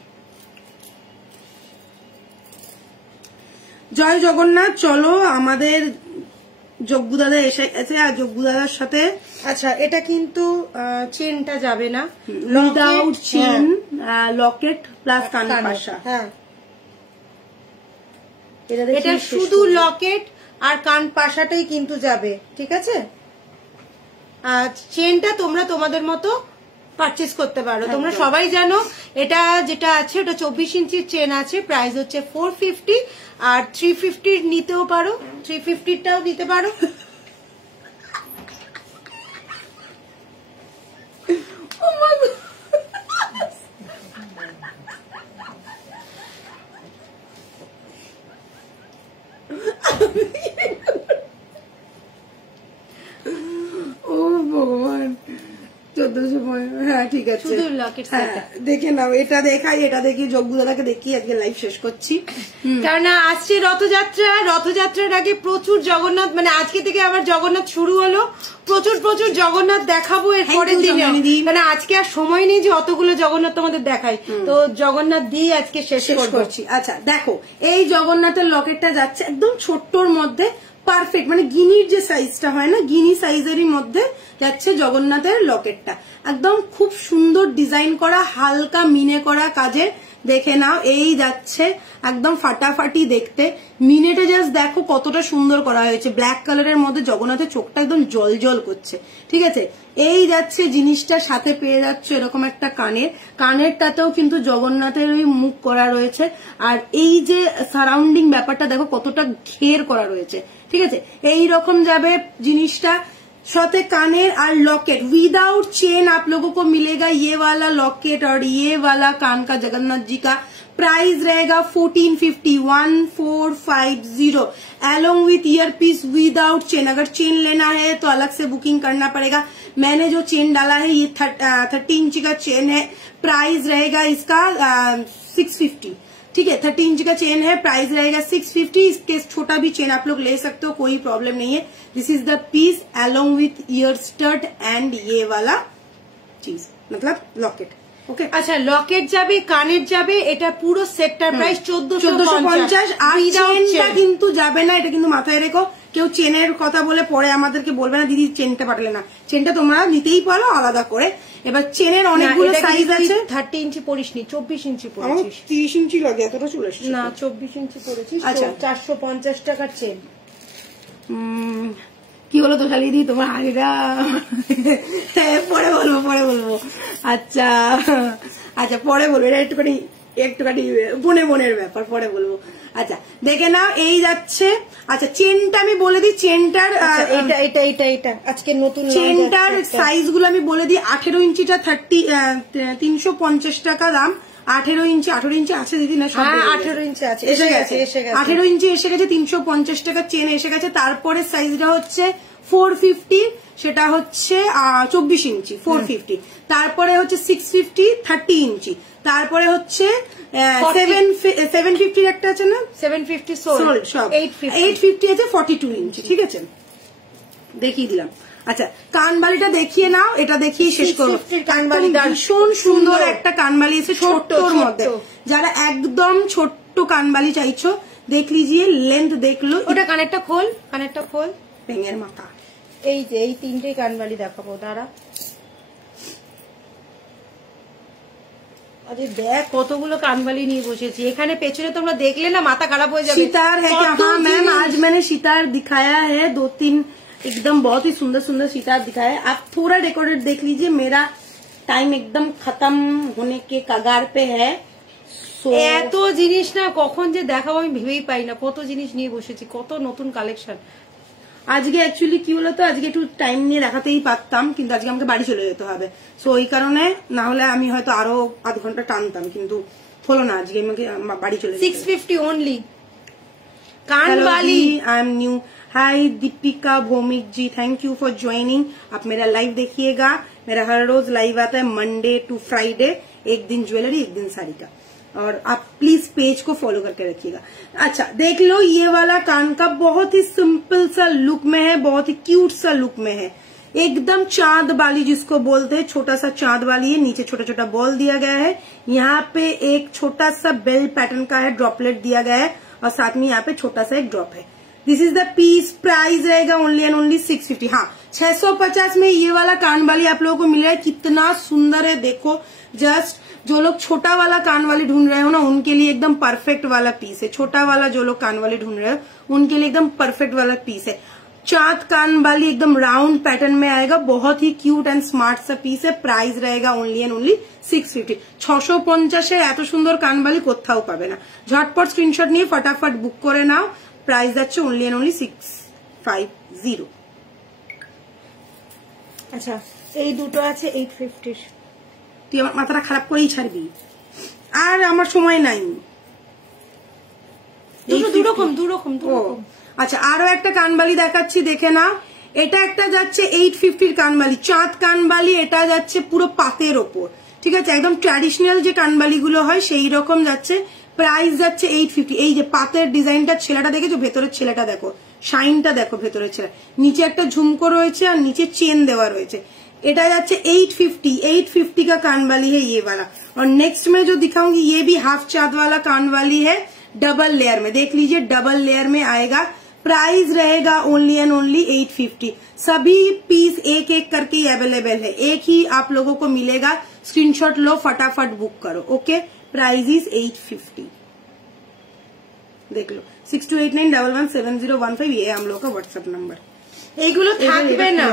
জয় জগন্নাথ। চলো আমাদের যজ্ঞ দাদা এসে গেছে, আর যজ্ঞ দাদার সাথে আচ্ছা এটা কিন্তু চেনটা যাবে না, উইদাউট চেন, লকেট প্লাস কানের পাশা। হ্যাঁ এটা শুধু লকেট আর কান পাশাটাই কিন্তু যাবে, ঠিক আছে। আর চেনটা তোমরা তোমাদের মতো পারচেজ করতে পারো। তোমরা সবাই জানো এটা যেটা আছে ওটা 24 ইঞ্চির চেন আছে, প্রাইস হচ্ছে 450, আর 350 নিতেও পারো, 350টাও দিতে পারো। ও ভগবান, 1400। হ্যাঁ ঠিক আছে, শুধু লকেট সেটটা দেখে নাও। এটা দেখাই, এটা দেখি, যজ্ঞ দাদাকে দেখি, আজকে লাইভ শেষ করছি। কারণ আসছে রথযাত্রা, রথযাত্রার আগে প্রচুর জগন্নাথ, মানে আজকে থেকে আবার জগন্নাথ শুরু হলো, প্রচুর প্রচুর জগন্নাথ দেখাবো এর পরের দিনে। মানে আজকে আর সময় নেই যে অতগুলো জগন্নাথ তোমাদের দেখাই, তো জগন্নাথ দিয়ে আজকে শেষ করছি। আচ্ছা দেখো, এই জগন্নাথের লকেটটা যাচ্ছে একদম ছোট্টর মধ্যে, পারফেক্ট, মানে গিনির যে সাইজটা হয় না, গিনি সাইজেরই মধ্যে যাচ্ছে জগন্নাথের লকেটটা। একদম খুব সুন্দর ডিজাইন করা, হালকা মিনে করা কাজের। দেখে নাও, এই যাচ্ছে একদম ফাটাফাটি দেখতে। মিনেটা জাস্ট দেখো কতটা সুন্দর করা হয়েছে, ব্ল্যাক কালারের মধ্যে জগন্নাথের চোখটা একদম জল জল করছে, ঠিক আছে। এই যাচ্ছে জিনিসটা, সাথে পেয়ে যাচ্ছ এরকম একটা কানেরটাতেও কিন্তু জগন্নাথের ওই মুখ করা রয়েছে, আর এই যে সারাউন্ডিং ব্যাপারটা দেখো কতটা ঘের করা রয়েছে, ঠিক আছে। এই রকম যাবে জিনিসটা, साथे कानेर और लॉकेट विदाउट चेन आप लोगों को मिलेगा ये वाला लॉकेट और ये वाला कान का जगन्नाथ जी का प्राइस रहेगा 1450 along with ear piece without chain. अगर चेन लेना है तो अलग से बुकिंग करना पड़ेगा। मैंने जो चेन डाला है ये 30 इंच का चेन है, प्राइस रहेगा इसका 650। ठीक है, 30 इंच का चेन है, प्राइस रहेगा 650। इसके छोटा भी चेन आप लोग ले सकते हो, कोई प्रॉब्लम नहीं है। This is the piece along with ear stud and ये वाला चीज मतलब लॉकेट। ओके अच्छा, लॉकेट जाबे कानेर जाबे, এটা পুরো সেটটার প্রাইস 1450 আর চেনটা কিন্তু যাবে না, এটা কিন্তু মাথায় রেখো। কেউ চেনের কথা বলে পরে আমাদেরকে বলবে না দিদি চেনটা পাঠালে না, চেনটা তোমরা নিতেই পারো আলাদা করে। এবার চেনের অনেকগুলো সাইজ আছে। 30 ইঞ্চি পরিসনি, 24 ইঞ্চি পরেছিস। 30 ইঞ্চি লাগে, এতটা চলে এসেছে না 24 ইঞ্চি পরেছিস। আচ্ছা 450 টাকার চেন। কি হলো তো শালি দি তোমার হাড়িটা পরে বলবো। আচ্ছা আচ্ছা পরে বলবো, এটা একটুখানি বোনের ব্যাপার, পরে বলবো। আচ্ছা দেখে নাও, এই যাচ্ছে। আচ্ছা চেনটা আমি বলে দিই, চেনটার এটা আজকে নতুন চেনটার সাইজ গুলো আমি বলে দিই। 18 ইঞ্চিটা 350 টাকা দাম। 18 ইঞ্চি আছে দিদি না? 18 ইঞ্চি আছে, এসে গেছে 18 ইঞ্চি এসে গেছে, 350 টাকা চেন এসে গেছে। তারপরে সাইজটা হচ্ছে 450, সেটা হচ্ছে 24 ইঞ্চি 450। তারপরে হচ্ছে 650 30 ইঞ্চি। তারপরে হচ্ছে 750 একটা আছে না, 750 সোল্ড, সব 850 আছে 42 ইঞ্চি। ঠিক আছে, দেখিয়ে দিলাম। আচ্ছা কানবালিটা দেখিয়ে নাও, এটা দেখিয়ে শেষ করবো। ভীষণ সুন্দর একটা কানবালি এসে ছোট্টর মধ্যে। যারা একদম ছোট্ট কানবালি চাইছো দেখ লিজিয়ে, লেন্থ দেখলো। ওটা কানেরটা খোল, পেঙের মাথা। এই যে এই তিনটে কানবালি দেখাবো, দাঁড়া। আরে দেখ কতগুলো কানবালি নিয়ে বসেছি এখানে, পেছনে তোমরা দেখলে না মাথা খারাপ হয়ে যাবে। सितार है क्या? हाँ मैम, आज मैंने सितार दिखाया है, 2-3 एकदम बहुत ही सुंदर सुंदर सितार दिखाया है। आप थोड़ा डेकोरेट देख लीजिए, मेरा टाइम एकदम खत्म होने के कगार पे है। এত জিনিস না কখন যে দেখাবো আমি ভেবেই পাই না, কত জিনিস নিয়ে বসেছি, কত নতুন কালেকশন। আজকে অ্যাকচুয়ালি কি বলতো, আজকে একটু টাইম নিয়ে দেখাতেই পারতাম, কিন্তু আজকে আমাকে বাড়ি চলে যেতে হবে। সো ওই কারণে, না হলে আমি হয়তো আরো আধ ঘন্টা টানতাম, কিন্তু হলো না, আজকে আমাকে বাড়ি চলে যেতে হবে। 650 অনলি। कानवाली। I am new. Hi Deepika Bhowmik ji, thank you for joining. आप मेरा लाइव देखिएगा, मेरा हर रोज लाइव आता है मंडे टू फ्राइडे, एक दिन ज्वेलरी एक दिन साड़ी का, और आप प्लीज पेज को फॉलो करके रखिएगा। अच्छा देख लो, ये वाला कान का बहुत ही सिंपल सा लुक में है, बहुत ही क्यूट सा लुक में है, एकदम चांद वाली जिसको बोलते हैं, छोटा सा चांद वाली है, नीचे छोटा छोटा बॉल दिया गया है, यहाँ पे एक छोटा सा बेल पैटर्न का है, ड्रॉपलेट दिया गया है, और साथ में यहाँ पे छोटा सा एक ड्रॉप है। This is the piece, price रहेगा ओनली एंड ओनली 650। हाँ 650 में ये वाला कानवाली आप लोगों को मिल रहा है, कितना सुंदर है देखो। जस्ट जो लोग छोटा वाला कानवाली ढूंढ रहे हो ना, उनके लिए एकदम परफेक्ट वाला पीस है। छोटा वाला जो लोग कानवाली ढूंढ रहे हो उनके लिए एकदम परफेक्ट वाला पीस है। चांद कानवाली एकदम राउंड पैटर्न में आएगा, बहुत ही क्यूट एंड स्मार्ट सा पीस है। प्राइस रहेगा ओनली एंड ओनली 650। 650 এত সুন্দর কানবালি কোথাও পাবে না। ঝটপট স্ক্রিনশট নিয়ে ফটাফট বুক করে নাও। প্রাইস যাচ্ছে ওনলি এন্ড ওনলি 650। আচ্ছা এই দুটো আছে 850। তুই আমার মাথাটা খারাপ করেই ছাড়বি, আর আমার সময় নাই। দুরকম। আচ্ছা আরো একটা কানবালি দেখাচ্ছি, দেখে নাও। এটা একটা যাচ্ছে 850 কানবালি, চাঁদ কানবালি। এটা যাচ্ছে পুরো পাতের ওপর, ঠিক আছে, একদম ট্র্যাডিশনাল যে কানবালি গুলো হয় সেই রকম যাচ্ছে। প্রাইস যাচ্ছে 850। এই যে পাতের ডিজাইনটা, ছেলেটা দেখেছো, ভেতরের ছেলেটা দেখো, শাইনটা দেখো ভেতরের ছেলে, নিচে একটা ঝুমকো রয়েছে আর নিচে চেন দেওয়া রয়েছে। এটা যাচ্ছে 850 का कानवाली है ये वाला। और नेक्स्ट में जो दिखाऊंगी ये भी हाफ चाँद वाला कानवाली है, डबल लेयर में, देख लीजिए डबल लेयर में आएगा। प्राइस रहेगा ओनली एंड ओनली 850। सभी पीस एक एक करके ही अवेलेबल है, एक ही आप लोगों को मिलेगा। स्क्रीनशॉट लो, फटाफट बुक करो। Okay, price is 850। देख लो 6289117015, ये हम लोग का व्हाट्सएप नंबर। এইগুলো থাকবে না,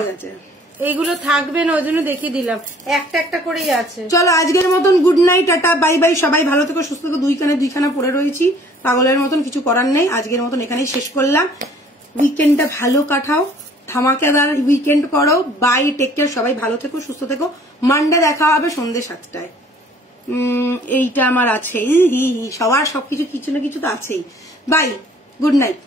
এইগুলো থাকবে না, ওই জন্য দেখিয়ে দিলাম, একটা একটা করেই আছে। চলো আজকের মতন good night, tata, bye bye. সবাই ভালো থেকো, সুস্থ থেকো। দুইখানা পড়ে রয়েছি, পাগলের মতন, কিছু করার নেই। আজকের মতন এখানেই শেষ করলাম। উইকেন্ডটা ভালো কাটাও, ধামাকেদার উইকেন্ড করো। বাই, টেক কেয়ার, সবাই ভালো থেকো, সুস্থ থেকো। মানডে দেখা হবে সন্ধ্যে 7টায়। এইটা আমার আছে, সবার সবকিছু কিছু না কিছু তো আছেই। Bye, good night.